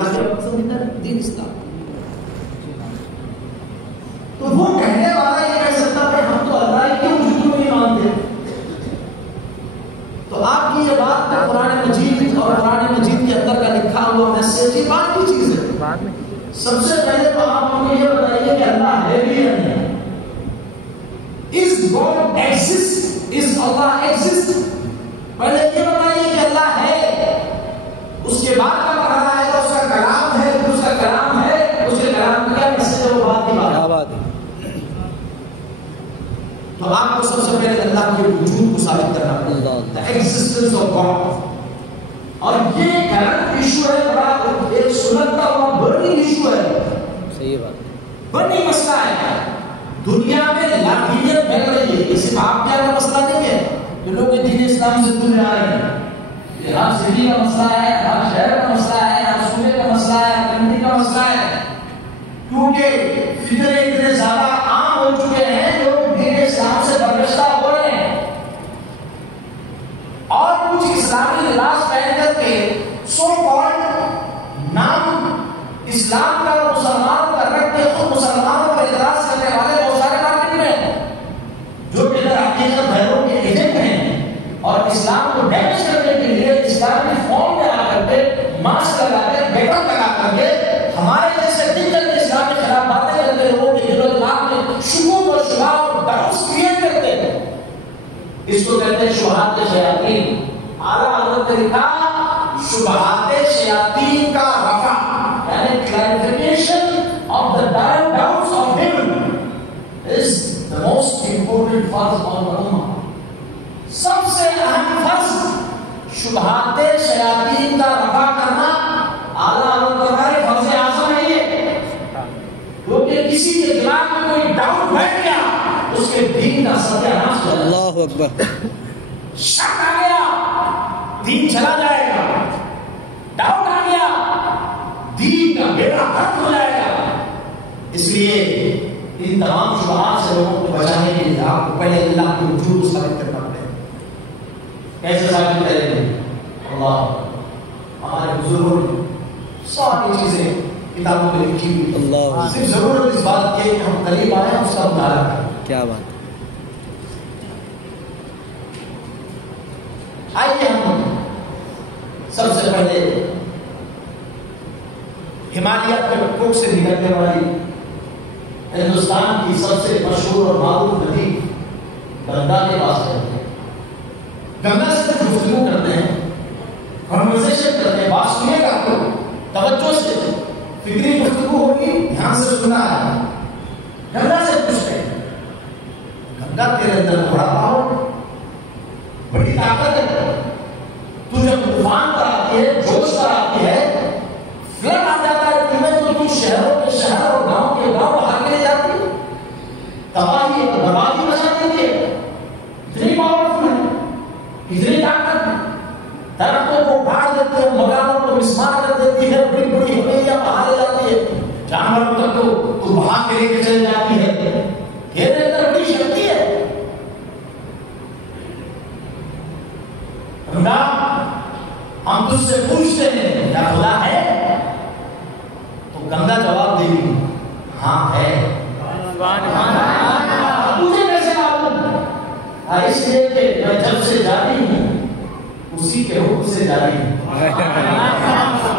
دین اسلام. تو وہ کہنے والا یہ کہہ سکتا ہے ہم تو اللہ ہی کیوں جھوٹ نہیں مانتے. تو آپ کی یہ بات قرآن مجید اور قرآن مجید کے اندر کا لکھا ہوا میسج یہ بات کی چیز ہے. سب سے پہلے تو آپ ہمیں یہ بتائیے کہ اللہ ہے بھی یا نہیں. Is God exist? Is Allah exist? پہلے یہ بتائیے کہ اللہ ہے. اس کے بعد کا مرحلہ ہے تو اس کا کلام ہے. اس کا کلام ہے, اس کے کلام کا کیا میسج ہے, وہ بات کی بات ہے. تو آپ کو سب سے پہلے اللہ کے وجود کو ثابت کرنا پڑے گا, the existence of God. اور یہ کرنٹ ایشو ہے, بڑا ایک سلگتا ہوا برننگ ایشو ہے. صحیح بات, برننگ مسئلہ ہے. دنیا میں لاٹھیت پھیل رہی ہے. یہ صرف آپ کیا کا مسئلہ نہیں ہے کہ لوگ دین اسلام سے دور آ رہے ہیں. یہ ہر سٹی کا مسئلہ ہے, ہر شہر کا مسئلہ ہے, ہر صوبے کا مسئلہ ہے, کنٹری کا مسئلہ ہے. کیونکہ فتنے اتنے زیادہ عام ہو چکے ہیں, لوگ دین اسلام سے برگشتہ ہو رہے ہیں اور کچھ اسلامی لباس پہن کر کے سو کالڈ نام اسلام کا اور مسلمان کا رکھ کے خود مسلمانوں پر اعتراض کرنے والے بہت سارے مارکیٹ میں ہیں, جو کہ حقیقت بھیروں کے ایجنٹ ہیں اور اسلام کو ڈیمیج کرنے کے لیے اسلامی فارم میں آ کر کے ماسک لگا کے بیٹر لگا کر کے ہمارے جیسے دن چل کے اسلام کے خلاف باتیں کرتے لوگوں کے دل و دماغ میں شکوک اور شبہات اور ڈاؤٹس کریٹ کرتے ہیں. اس کو کہتے ہیں شبہات شیاطین. اعلیٰ حضرت نے لکھا شبہات شیاطین کا رفع, یعنی clarification of the doubts of women is the most important فرض on the ummah. سب سے اہم فرض شبہات شیاطین کا رفع کرنا اعلیٰ حضرت کا فرض اعظم ہے. یہ کیونکہ کسی کے دماغ میں کوئی ڈاؤٹ بیٹھ گیا اس کے دین کا ستیہ ناش ہو جائے گا. اللہ اکبر. شک آ گیا دین چلا جائے گا, ڈاؤٹ آ گیا دین کا بیڑا غرق ہو جائے گا. اس لیے ان تمام شبہات سے لوگوں کو بچانے کے لیے آپ کو پہلے اللہ کے وجود کو ثابت کرنا پڑے گا. کیسے ثابت کریں گے؟ اللہ ہمارے بزرگوں نے ساری چیزیں کتابوں میں لکھی ہوئی. اللہ صرف ضرورت اس بات کی کہ ہم قریب آئیں اس کا مطالعہ کریں. کیا بات. آئیے ہم سب سے پہلے ہمالیہ کے کوک سے نکلنے والی ہندوستان کی سب سے مشہور اور معروف ندی گنگا کے پاس چلتے ہیں. گنگا سے گفتگو کرتے ہیں, کنورسیشن کرتے ہیں. بات سنیے گا آپ کو توجہ سے, فکری گفتگو ہوگی, دھیان سے سننا ہے. گنگا سے پوچھتے ہیں گنگا تیرے اندر بڑا پاور, بڑی طاقت ہے, تو جب طوفان پر آتی ہے, جوش پر آتی ہے, فلڈ آ جاتا ہے تمہیں, تو تو شہروں کے شہر اور گاؤں کے گاؤں باہر کے لے جاتی ہے, تباہی اور بربادی مچا دیتی ہے. اتنی پاورفل ہے, اتنی طاقت ہے. درختوں کو اکھاڑ دیتی ہے, مکانوں کو مسمار کر دیتی ہے, بڑی بڑی ہویاں باہر لے جاتی ہے, جانوروں تک کو بہا کے لے کے چل جاتی ہے. تیرے اندر بڑی شکتی ہے. گنگا ہم تجھ سے پوچھتے ہیں کیا خدا ہے؟ تو گنگا جواب دے گی ہاں ہے. مجھے کیسے معلوم؟ اس لیے کہ میں جب سے جاری ہوں اسی کے حکم سے جاری ہوں,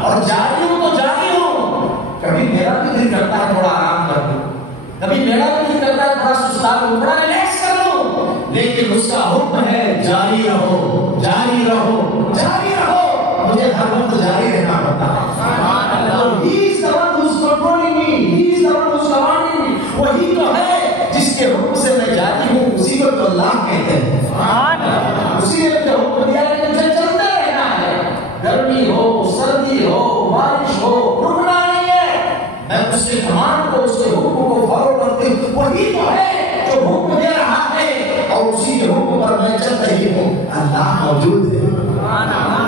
اور جاری ہوں تو جاری ہوں. کبھی میرا بھی دل کرتا ہے تھوڑا آرام کر لوں, کبھی میرا بھی دل کرتا ہے تھوڑا سستا لوں, تھوڑا ریلیکس کر لوں, لیکن اس کا حکم ہے جاری رہو, جاری رہو, جاری رہو. مجھے ہر وقت جاری رہنا پڑتا ہے. وہی تو ہے جس کے حکم سے میں جاری ہوں, اسی کو تو اللہ کہتے ہیں. اسی نے جو حکم دیا ہے مجھے چلتے رہنا ہے, گرمی ہو, سردی ہو, بارش ہو, رکنا نہیں ہے. میں اس کے فرمان کو, اس کے حکم کو فالو کرتی ہوں. وہی تو ہے جو حکم دے رہا ہے اور اسی کے حکم پر میں چل رہی ہوں. اللہ موجود ہے,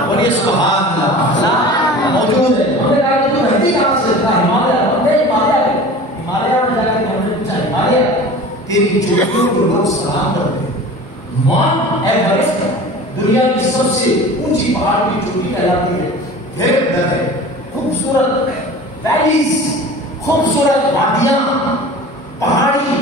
اور یہ سبحان اللہ موجود ہے. ہم نے کہا کہ تو رہتی کہاں سے؟ ہمالیہ میں جا کے ہم نے پوچھا ہمالیہ تیری چوٹیوں کو لوگ سلام کرتے ہیں. ماؤنٹ ایورسٹ دنیا کی سب سے اونچی پہاڑ کی چوٹی کہلاتی ہے. ہے خوبصورت ویلیز، خوبصورت وادیاں، پہاڑی،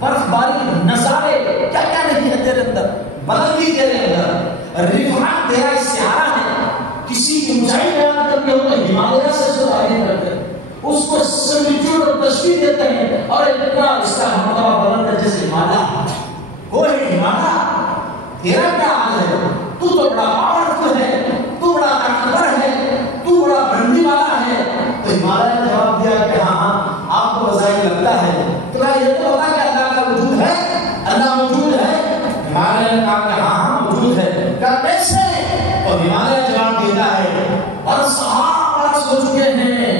برف باری، نظارے، کیا کیا نہیں ہے تیرے اندر، بلندی تیرے اندر، رفعت تیرا استعارہ ہے. کسی کی اونچائی بیان کرتے ہو تو ہمالیہ سے اس کو تعلیم کرتے ہیں، اس کو سمجھوڑ اور تشبیہ دیتے ہیں، اور اتنا اس کا مرتبہ بلند ہے جیسے ہمالیہ. وہ ہے ہمالیہ، تیرا کیا حال ہے؟ تو بڑا پاورفل ہے، تو بڑا طاقتور ہے، تو بڑا بندی والا ہے. تو ہمالیہ نے جواب دیا کہ ہاں آپ کو بظاہر لگتا ہے، تو کہا یہ تو بتا کہ اللہ کا وجود ہے، اللہ موجود ہے. ہمالیہ نے کہا کہ ہاں موجود ہے. کہا کیسے؟ اور ہمالیہ جواب دیتا ہے برس ہو چکے ہیں،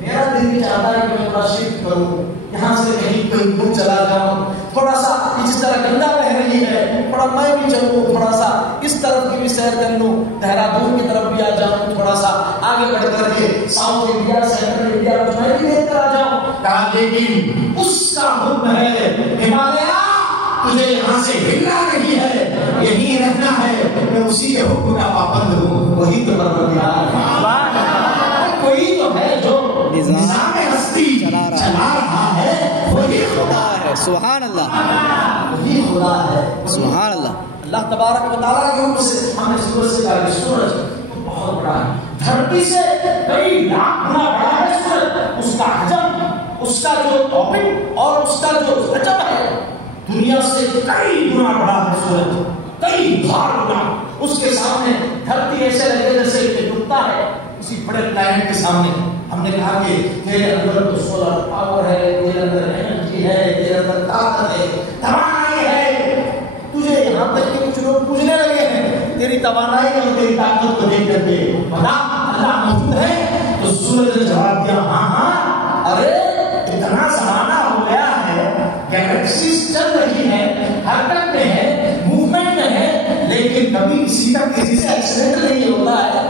میرا دل بھی چاہتا ہے کہ میں تھوڑا شفٹ کروں، یہاں سے کہیں کوئی دور چلا جاؤں، تھوڑا سا جس طرح گنگا بہ رہی ہے تھوڑا میں بھی چلوں، تھوڑا سا اس طرف کی بھی سیر کر لوں، دہرادون کی طرف بھی آ جاؤں، تھوڑا سا آگے بڑھ کر کے ساؤتھ انڈیا، سینٹرل انڈیا کو میں بھی دیکھ کر آ جاؤں. کہا لیکن اس کا حکم ہے ہمالیہ تجھے یہاں سے ہلنا نہیں ہے، یہیں رہنا ہے، میں اسی کے حکم کا پابند ہوں. وہی تو پروردگار ہے، کوئی تو ہے جو نظام ہستی چلا رہا ہے، وہی خدا ہے. سبحان اللہ، وہی خدا ہے، سبحان اللہ. اللہ تبارک و تعالیٰ کے حکم سے ہم نے سورج سے کہا کہ سورج تو بہت بڑا ہے، دھرتی سے کئی لاکھ گنا بڑا ہے سورج. اس کا حجم، اس کا جو ٹاپک اور اس کا جو حجم ہے دنیا سے کئی گنا بڑا ہے سورج، کئی ہزار گنا. اس کے سامنے دھرتی ایسے لگے جیسے کہ ڈوبتا ہے کسی بڑے پلانٹ کے سامنے. ہم نے کہا کہ تیرے اندر تو سولر پاور ہے، تیرے اندر انرجی ہے، تیرے اندر طاقت ہے، توانائی ہے. تجھے یہاں تک کہ کچھ لوگ پوچھنے لگے ہیں تیری توانائی اور تیری طاقت کو دیکھ کر کے بتا اللہ موجود ہے. تو سورج نے جواب دیا ہاں ہاں، ارے اتنا زمانہ ہو گیا ہے، گیلیکسیز چل رہی ہے، حرکت میں ہے، موومنٹ میں ہے، لیکن کبھی کسی کا کسی سے ایکسیڈنٹ نہیں ہوتا ہے.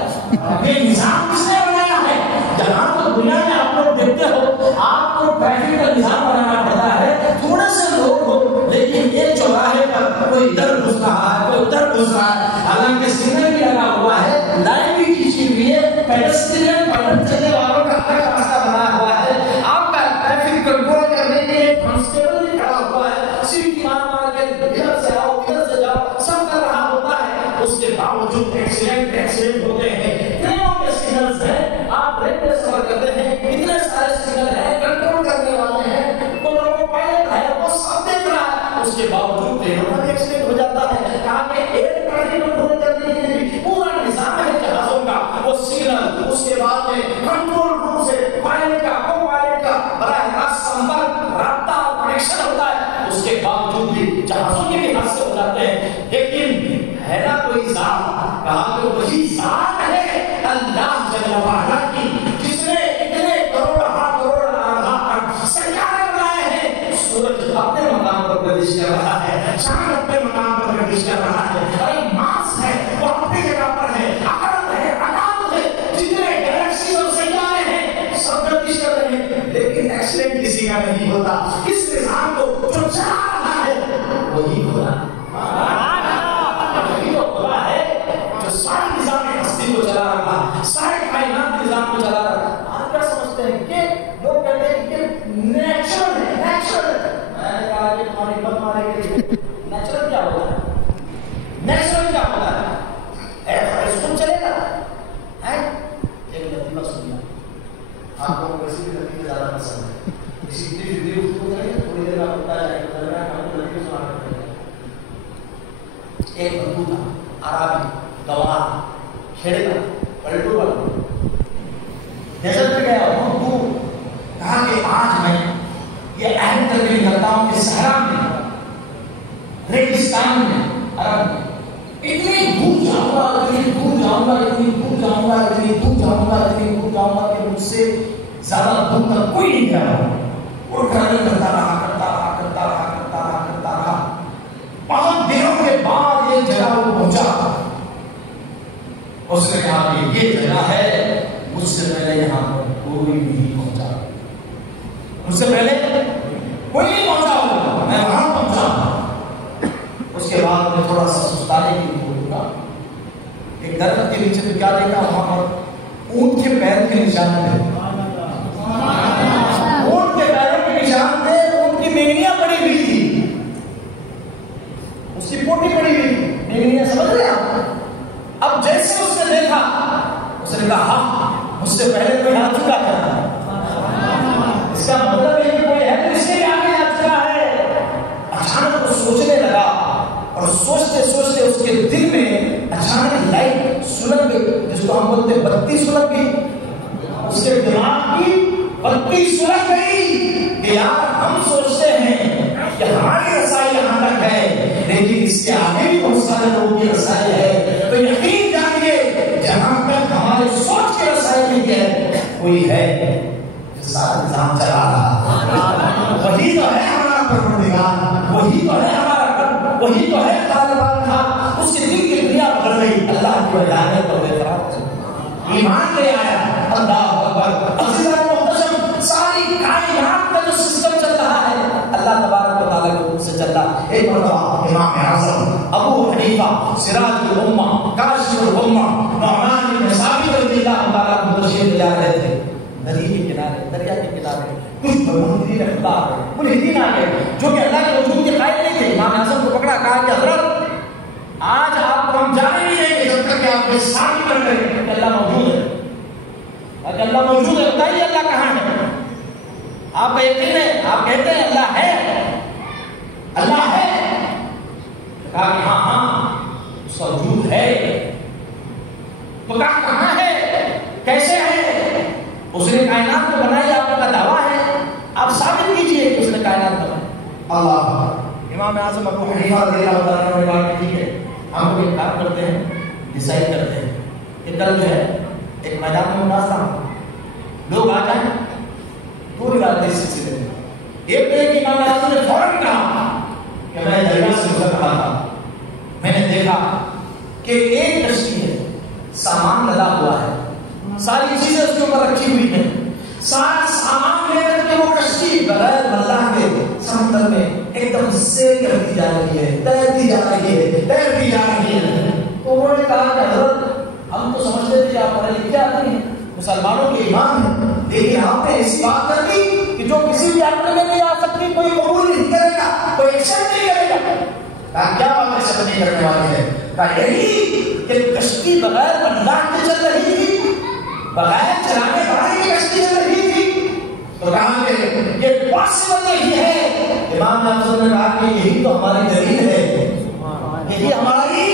یہ نظام کس نے بنایا ہے؟ جہاں تو دنیا میں آپ لوگ دیکھتے ہو آپ کو ٹریفک کا نظام بنانا پڑتا ہے، تھوڑے سے لوگ ہو لیکن ایک چوراہے پر کوئی ادھر گھس رہا ہے، کوئی ادھر گھس رہا ہے، حالانکہ سگنل بھی لگا ہوا ہے، لائن بھی کھینچی ہوئی ہے، پیڈسٹرین پیدل چلنے والوں کا الگ راستہ بنا ہوا ہے. آپ کا ٹریفک کنٹرول کرنے کے لیے کانسٹیبل بھی کھڑا ہوا ہے، سیٹ مار مار کے ادھر سے آؤ ادھر سے جاؤ سب کر رہا ہوتا ہے. اس کے باوجود ایکسیڈنٹ ہوتے ہیں. ٹرینوں کے سگنلز ہیں، آپ ٹرین میں سفر کرتے ہیں، اتنے سارے سگنل ہیں، کنٹرول کرنے والے ہیں، تو لوگوں پائلٹ ہے وہ سب دیکھ رہا ہے. اس کے باوجود ٹرینوں کا بھی ایکسیڈنٹ ہو جاتا ہے. کہا کہ ایک ٹرین کنٹرول کرنے کے لیے پورا نظام ہے جہازوں کا، وہ سگنل اس کے بعد میں کنٹرول روم سے پائلٹ کا کو پائلٹ کا براہ راست سمپرک رابطہ اور کنیکشن ہوتا ہے. اس کے باوجود بھی جہازوں کے بھی حادثے ہو جاتے ہیں. لیکن ہے نا کوئی ذات، کہا کہ وہی ذات ہے اللہ جل وعلا کی جس نے اتنے کروڑ سیارے بنائے ہیں. سورج اپنے مقام پر گردش کر رہا ہے، چاند اپنے مقام پر گردش کر رہا ہے، اور مارس ہے وہ اپنی جگہ پر ہے، عقرب ہے، عطارد ہے، جتنے گلیکسی اور سیارے ہیں سب گردش کر رہے ہیں، لیکن ایکسیڈنٹ کسی کا نہیں ہوتا. اس نظام کو جو چلا رہا ہے وہی خدا ہے، جو سارے نظام ہستی کو چلا رہا ہے، سارے کائنات نظام کو چلا رہا ہے. آپ کیا سمجھتے ہیں کہ لوگ کہتے ہیں کہ نیچرل ہے، نیچرل ہے. میں نے کہا کہ تمہاری بات مارے گی، نیچرل کیا ہوتا ہے؟ نیچرل کیا ہوتا ہے؟ اس کو چلے گا ایک لطیفہ سنیا. آپ کو ویسے بھی لطیفے زیادہ پسند ہے، اسی لیے اس کو تھوڑی دیر آپ بتا جائے لطیفے سنا کرتے ہیں. ایک بندو تھا، عربی گوار کھیڑے کا پلٹو والا ڈیزرٹ میں گیا بہت دور. کہا کہ آج میں یہ عہد کر کے نکلتا ہوں کہ صحرا میں، ریگستان میں، عرب میں اتنی دور جاؤں گا، اتنی دور جاؤں گا، اتنی دور جاؤں گا، اتنی دور جاؤں گا، اتنی دور جاؤں گا کہ مجھ سے زیادہ دور تک کوئی نہیں گیا. اٹھ کر نہیں کرتا رہا، کرتا رہا، کرتا رہا، کرتا رہا، کرتا رہا. 5 دنوں کے بعد ایک جگہ وہ پہنچا. اس نے کہا کہ یہ جگہ ہے، مجھ سے پہلے یہاں پر کوئی نہیں پہنچا، مجھ سے پہلے کوئی نہیں پہنچا ہوگا، میں وہاں پہنچا. اس کے بعد میں تھوڑا سا سستانے کی بھی بولوں گا. ایک درخت کے نیچے تو کیا دیکھا، وہاں پر اونٹ کے پیر کے نشان تھے. نہیں ہے، سمجھ رہے ہیں؟ اب جیسے اس نے دیکھا اس نے کہا ہاں مجھ سے پہلے کوئی آ چکا ہے، اس کا مطلب ہے کہ کوئی ہے تو اس سے بھی آگے آ چکا ہے۔ اچانک وہ سوچنے لگا اور سوچتے سوچتے اس کے دل میں اچانک لائٹ سلگ گئی، جس کو ہم بولتے بتی سلگ گئی، اس کے دماغ کی بتی سلگ گئی کہ یار ہم سوچتے ہیں کہ ہماری رسائی یہاں تک ہے، لیکن اس کے آگے بھی بہت سارے لوگوں کی رسائی ہے، تو یقین جانیے جہاں تک ہمارے سوچ کی رسائی نہیں ہے کوئی ہے جو سارا نظام چلا رہا، وہی تو ہے ہمارا پروردگار، وہی تو ہے ہمارا رب، وہی تو ہے طالبان تھا۔ اس کے دل کی دنیا بدل گئی، اللہ کی ہدایت پر بے قرار ایمان لے آیا۔ اللہ اکبر، عزیزان محترم، ساری کائنات کا جو سسٹم چل رہا ہے اللہ تبارک و تعالیٰ کے حکم سے چل رہا ہے۔ ایک مرتبہ امام اعظم ابو حنیفہ سراج الامہ کاشف الامہ نعمان بن ثابت رضی اللہ تعالیٰ عنہ تشریف لے رہے تھے، ندی کے کنارے، دریا کے کنارے کچھ ملحدین اخبار ملحدین آ گئے جو کہ اللہ کے وجود کے قائل نہیں تھے۔ امام اعظم کو پکڑا، کہا کہ حضرت آج آپ کو ہم جانے نہیں دیں گے جب تک کہ آپ کو ثابت کر دیں کہ اللہ موجود ہے۔ اگر اللہ موجود ہے بتائیے اللہ کہاں ہے؟ آپ کا یقین ہے، آپ کہتے ہیں اللہ ہے، اللہ ہے، کہا کہ ہاں ہاں اس کا وجود ہے، تو کہا کہاں ہے، کیسے ہے؟ اس نے کائنات کو بنائی، آپ کا دعویٰ ہے، آپ ثابت کیجئے کہ اس نے کائنات بنائی۔ اللہ امام اعظم ابو حنیفہ رضی اللہ عنہ نے کہا کہ ٹھیک ہے، ہم کو ایک کام کرتے ہیں، ڈیسائیڈ کرتے ہیں کہ کل جو ہے ایک میدان میں مناظرہ لوگ آ جائیں، پوری رات اس سلسلے میں۔ ایک دن کی امام اعظم نے فوراً کہا کہ میں دریا سے گزر رہا تھا، میں نے دیکھا کہ ایک کشتی ہے، سامان لدا ہوا ہے، ساری چیزیں اس کے اوپر رکھی ہوئی ہیں، سارا سامان لے کر کے وہ کشتی بغیر ملاح کے سمندر میں ایک دم سیل کرتی جا رہی ہے، تیرتی جا رہی ہے، تیرتی جا رہی ہے۔ تو انہوں نے کہا کہ حضرت ہم تو سمجھتے تھے کہ آپ پڑھے لکھے آدمی ہیں، مسلمانوں کے امام ہیں، لیکن آپ نے ایسی بات کر دی کہ جو کسی بھی عقل میں نہیں آ سکتی، کوئی قبول نہیں کرے گا، کوئی ایکسپٹ نہیں کرے گا۔ کہا کیا بات ایکسپٹ نہیں کرنے والی ہے؟ کہا یہی کہ کشتی بغیر ملاح کے چل رہی تھی، بغیر چلانے والے کی کشتی چل رہی تھی، تو کہا کہ یہ پاسبل نہیں ہے۔ امام اعظم نے کہا کہ یہی تو ہماری دلیل ہے، یہی ہماری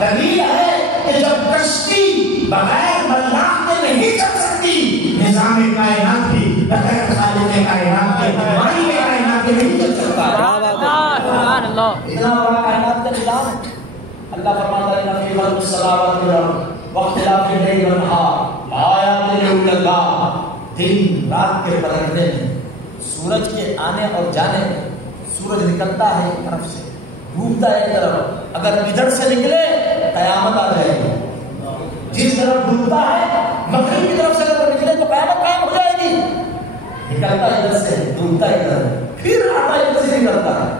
دلیل ہے کہ جب کشتی بغیر ملاح کے نہیں چل سکتی، نظام کائنات بھی بغیر خالق کائنات کے مالک کائنات کے نہیں چل سکتا۔ اتنا بڑا کائنات کا نظام ہے۔ اللہ فرماتا ہے کہ فی خلق السماوات والارض واختلاف اللیل والنہار لآیات لأولی الألباب، دن رات کے پلٹنے میں، سورج کے آنے اور جانے میں، سورج نکلتا ہے ایک طرف سے، ڈوبتا ہے ایک طرف، اگر ادھر سے نکلے قیامت آ جائے گی، جس طرف ڈوبتا ہے مغرب کی طرف سے اگر وہ نکلے تو قیامت قائم ہو جائے گی۔ نکلتا ادھر سے، ڈوبتا ادھر، پھر آتا ادھر سے نکلتا ہے۔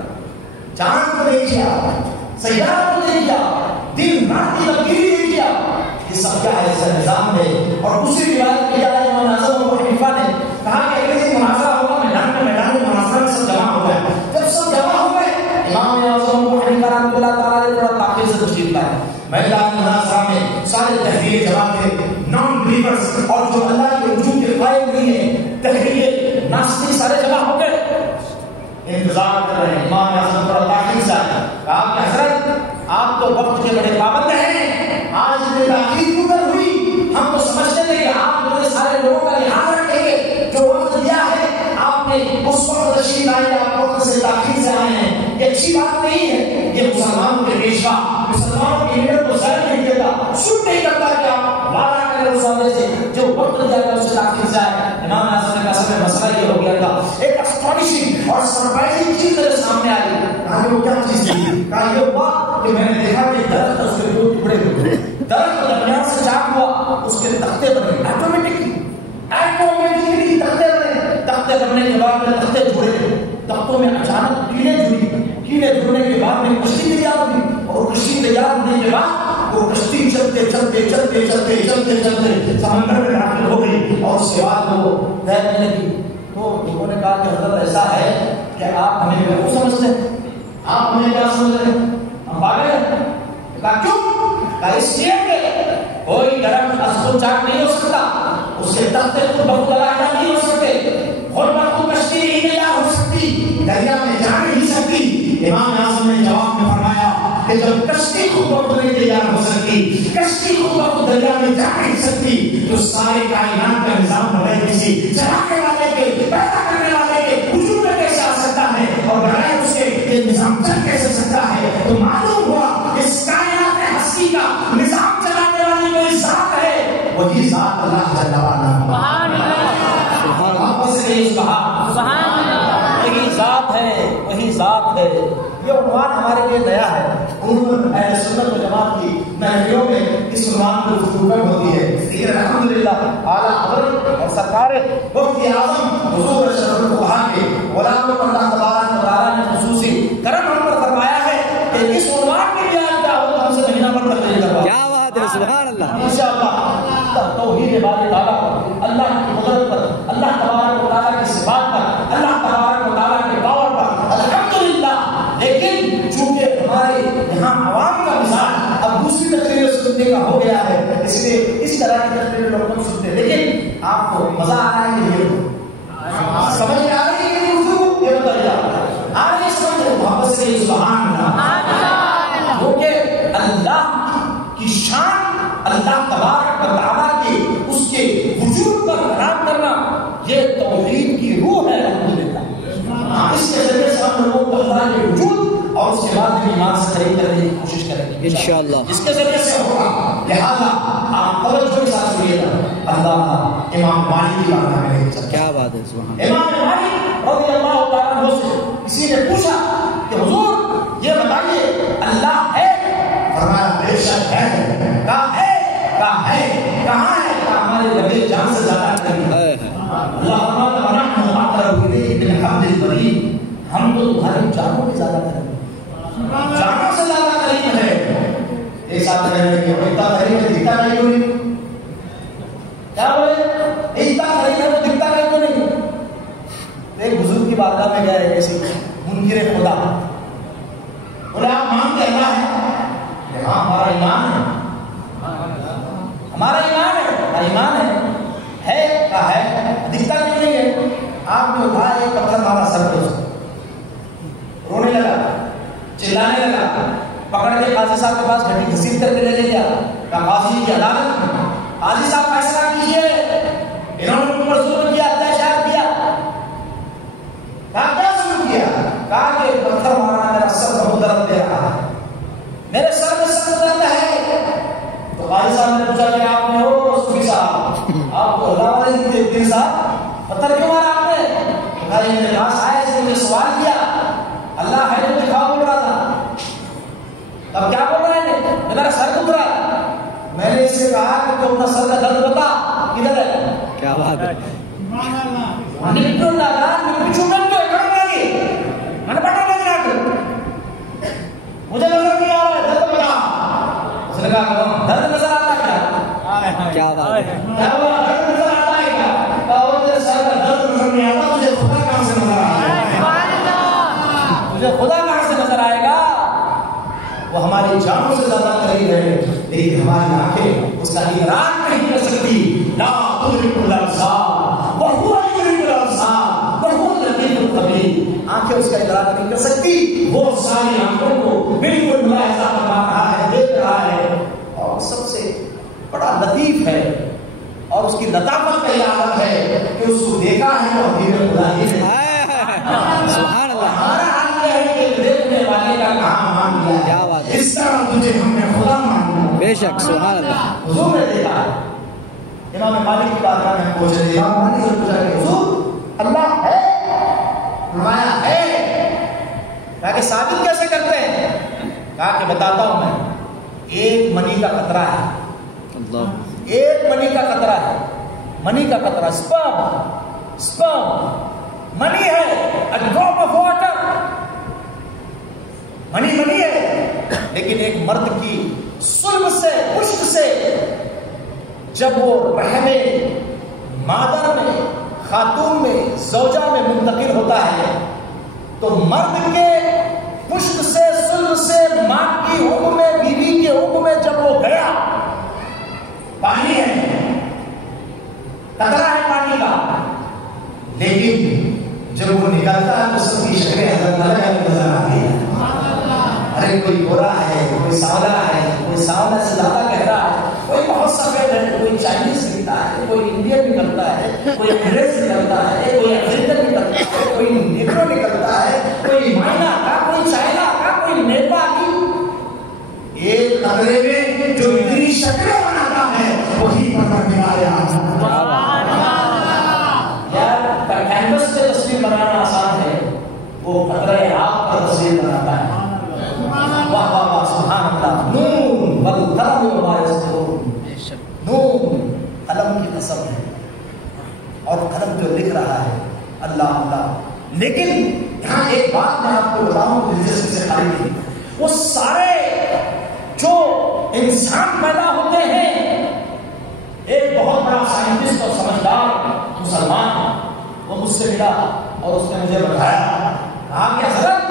چاند کو دیکھیے آپ، سیارہ کو دیکھیے آپ، دن رات کی تبدیلی دیکھیے آپ، یہ سب کیا ہے؟ ایسا نظام ہے۔ اور دوسری روایت کیا ہے امام اعظم ابو حنیفہ نے کہا کہ اگلے دن مناظرہ ہوگا، میدان میں مناظرہ میں سب جمع ہو گئے۔ جب سب جمع ہو گئے، امام اعظم ابو حنیفہ رحمۃ اللہ تعالیٰ نے تھوڑا تاخیر سے تشریف لائے۔ میدان مناظرہ میں سارے تحریری جماعت تھے، نان بلیورز اور جو اللہ کے وجود کے قائل نہیں ہیں، تحریری ناستی سارے جمع ہو گئے، انتظار کر رہے ہیں۔ امام اعظم تھوڑا تاخیر سے آیا، کہا کہ حضرت آپ تو وقت کے بڑے پابند ہیں، آج میں تاخیر کیوں کر ہوئی؟ ہم تو سمجھتے تھے کہ آپ مجھے سارے لوگوں کا لحاظ رکھیں گے، جو وقت دیا ہے آپ نے اس وقت تشریف لائے، آپ وقت سے تاخیر سے آئے ہیں، یہ اچھی بات نہیں ہے۔ یہ مسلمانوں کے پیشوا، مسلمانوں کی ہمت کو ظاہر نہیں دیتا، شروع نہیں کرتا کہ آپ وعدہ کریں اس والے سے جو وقت دیا گیا اس سے تاخیر سے آئے۔ امام اعظم نے کہا اصل میں مسئلہ یہ ہو گیا تھا، ایک اسٹانشنگ اور سرپرائزنگ چیز میرے سامنے آئی۔ کہا کہ وہ کیا چیز تھی؟ کہا یہ ہوا کہ میں نے دیکھا کہ درخت اس کے دو ٹکڑے ہوئے، درخت درمیان سے چاک ہوا، اس کے تختے بنے، آٹومیٹکلی تختے بنے، تختے بننے کے بعد میں تختے جڑے، تختوں میں اچانک کیلیں جڑی، کیلیں جڑنے کے بعد میں کشتی تیار ہوئی، اور کشتی تیار ہونے کے بعد وہ کشتی چلتے چلتے چلتے چلتے چلتے چلتے سمندر میں داخل ہو گئی، اور اس کے بعد وہ تیرنے لگی۔ تو لوگوں نے کہا کہ حضرت ایسا ہے کہ آپ ہمیں بیوقوف سمجھتے ہیں، آپ ہمیں کیا سمجھ رہے ہیں، ہم پاگل ہیں؟ کیوں؟ اس لیے کہ کوئی درخت از خود جان نہیں ہو سکتا، اس کے تختے خود بخود علیحدہ نہیں ہو سکتے، خود بخود کشتی نہیں تیار ہو سکتی، دریا میں جا نہیں سکتی۔ امام اعظم نے جواب میں فرمایا کہ جب کشتی خود بخود نہیں تیار ہو سکتی، کشتی خود بخود دریا میں جا نہیں سکتی، تو سارے کائنات کا نظام بغیر کسی چلانے والے کے، پیدا کرنے والے کے وجود میں کیسے آ سکتا ہے، اور بغیر اس کے یہ نظام چل کیسے سکتا ہے؟ تو معلوم ہوا اس کائنات ہستی کا نظام چلانے والی کوئی ذات ہے، وہی ذات اللہ جل وعلا۔ سبحان اللہ، واپس سے سبحان اللہ، وہی ذات ہے، وہی ذات ہے۔ یہ عنوان ہمارے لیے نیا ہے، علوم اہل سنت و جماعت کی محفلوں میں اس عنوان کی گفتگو ہوتی ہے، لیکن الحمدللہ اعلیٰ حضرت اور سرکار مفتی اعظم حضور اشرف الفقہاء کے غلام کو اللہ تبارک و تعالیٰ نے خصوصی کرم ہم پر فرمایا ہے کہ اس عنوان کے لیے آج کیا ہو ہم سے مہینہ بھر تقریر کروا۔ کیا بات ہے، سبحان اللہ، انشاءاللہ توحید باری تعالیٰ پر، اللہ کی قدرت پر، اللہ تبارک و تعالیٰ کی صفات پر، اللہ تبارک و تعالیٰ کے پاور پر الحمدللہ۔ لیکن چونکہ ہمارے یہاں عوام کا مزاج اب دوسری تقریریں سننے کا ہو گیا ہے، اس لیے اس طرح کی تقریریں لوگ کم سنتے ہیں، لیکن آپ کو مزہ آ رہا ہے کہ یہ سمجھ میں آ رہی ہے کہ اردو یہ بتائیے آ رہی ہے سمجھ محبت سے سبحان اللہ، کیونکہ اللہ کی شان، اللہ تبارک و تعالیٰ کی اس کے وجود پر قرار کرنا یہ توحید کی روح ہے الحمدللہ۔ اس کے ذریعے سے ہم لوگوں کو اللہ کے وجود اور اس کے بعد بھی ایمان سے قریب کرنے کی کوشش کریں گے انشاءاللہ، اس کے ذریعے سے ہوگا۔ لہذا آپ توجہ کے ساتھ سنیے گا، اللہ امام مالک کی بات میں ہے، کیا بات ہے سبحان اللہ۔ امام مالک رضی اللہ تعالیٰ عنہ سے کسی نے پوچھا کہ حضور یہ بتائیے اللہ ہے؟ فرمایا بے شک ہے۔ کہاں ہے؟ کہاں ہے؟ کہاں ہے؟ ہمارے لبے جان سے زیادہ قریب ہے۔ اللہ فرماتا ہے ونحن اقرب الیہ من حبل الورید، ہم تو تمہاری جانوں سے زیادہ قریب ہیں، جانوں سے زیادہ قریب ہے۔ ایک ساتھ کہہ رہے ہیں کہ اتنا قریب ہے دکھتا نہیں کیوں نہیں؟ کیا بولے اتنا قریب ہے تو دکھتا نہیں کیوں نہیں؟ ایک بزرگ کی بارگاہ میں گئے کسی منکر خدا، بولے آپ مانتے اللہ ہے؟ ہاں ہمارا ایمان ہے، ہمارا ایمان ہے، ہمارا ایمان ہے کہا ہے دکھتا کیوں نہیں ہے؟ آپ نے اٹھایا ایک پتھر مارا سر پہ، رونے لگا، چلانے لگا، پکڑ کے قاضی صاحب کے پاس گھٹی گھسیٹ کر کے لے گیا، کہا قاضی کی عدالت میں قاضی صاحب فیصلہ کیجیے، انہوں نے اوپر ظلم کیا، اتیاچار کیا۔ کہا کیا ظلم کیا؟ کہا کہ پتھر مارا میرا سر بہت درد دے رہا ہے، میرے سر میں سر درد ہے۔ تو قاضی صاحب نے پوچھا کہ آپ نے ہو صوفی صاحب، آپ کو اللہ والے دل صاحب پتھر کیوں مارا آپ نے؟ کہا یہ میرے پاس آئے سے مجھے سوال کیا اللہ ہے تو دکھاؤ بول رہا تھا، اب کیا بول رہا ہے؟ میرا سر دکھ رہا ہے۔ میں نے اس سے کہا کہ تو اپنا سر کا درد بتا کدھر ہے؟ کیا بات ہے، نکلو لگا نکلو تو اکڑ گئی، میں نے پٹا لگ رہا مجھے نظر نہیں آ رہا ہے، درد بتا۔ اس نے کہا درد نظر آتا ہے کیا؟ بات ہے، کیا ہوا درد نظر آتا ہے کیا؟ کہا وہ تیرے سر کا درد نظر نہیں آتا، مجھے خدا کہاں سے نظر آئے گا؟ مجھے خدا کہاں سے نظر آئے گا؟ وہ ہماری جانوں سے زیادہ قریب ہے، لیکن ہماری آنکھیں اس کا ادراک نہیں کر سکتی۔ لا تدرک الابصار وهو یدرک الابصار وهو اللطیف الخبیر، آنکھیں اس کا ادراک نہیں کر سکتی، وہ ساری آنکھوں کو بالکل ملاحظہ فرما رہا ہے، دیکھ رہا ہے، اور سب سے بڑا لطیف ہے، اور اس کی لطافت کا یہ عالم ہے کہ اس کو دیکھا ہے اور حبیب خدا ہی ہے۔ سبحان اللہ، ہمارا حال یہ ہے کہ دیکھنے والے کا کہاں مان لیا، کیا بات ہے، اس طرح تجھے ہم نے خدا مان لیا، بے شک سبحان اللہ۔ حضور نے دیکھا ہے، امام مالک کی بارگاہ میں پہنچے، امام مالک سے پوچھا کہ حضور اللہ ہے؟ فرمایا ہے۔ کہا کہ ثابت کیسے کرتے ہیں؟ کہا کہ بتاتا ہوں میں، ایک منی کا قطرہ ہے، ایک منی کا قطرہ ہے، منی کا قطرہ سپرم منی ہے، a drop of water، منی ہے، لیکن ایک مرد کی سلب سے پشت سے جب وہ رحم مادر میں، خاتون میں، زوجہ میں منتقل ہوتا ہے تو مرد کے پشت سے، سلب سے، ماں کی عمر میں، بیوی کے پانی ہے، قطرہ ہے پانی کا، لیکن جب وہ نکلتا ہے تو سب کی شکلیں نظر آتی ہے. ارے کوئی گورا ہے، کوئی سانولا ہے، کوئی سانولا سے زیادہ گہرا ہے، کوئی بہت سفید ہے، کوئی چائنیز نکلتا ہے، کوئی انڈین نکلتا ہے، کوئی انگریز نکلتا ہے، کوئی افریقن نکلتا ہے، کوئی نیگرو نکلتا ہے، کوئی مائنا کا، کوئی چائنا کا، کوئی نیپالی. ایک قطرے میں جو اتنی شکلیں بناتا ہے وہی پروردگار عالم. یار کینوس پہ تصویر بنانا آسان ہے، وہ قطرہ آب پر تصویر بناتا ہے. واہ واہ واہ سبحان اللہ. نون والقلم وما یسطرون. نون قلم کی قسم ہے، اور قلم جو لکھ رہا ہے اللہ اللہ. لیکن یہاں ایک بات میں آپ کو بتاؤں دلچسپی سے خالی نہیں، وہ سارے جو انسان پیدا ہوتے ہیں، ایک بہت بڑا سائنٹسٹ اور سمجھدار مسلمان وہ مجھ سے ملا اور اس نے مجھے بتایا، کہا کہ حضرت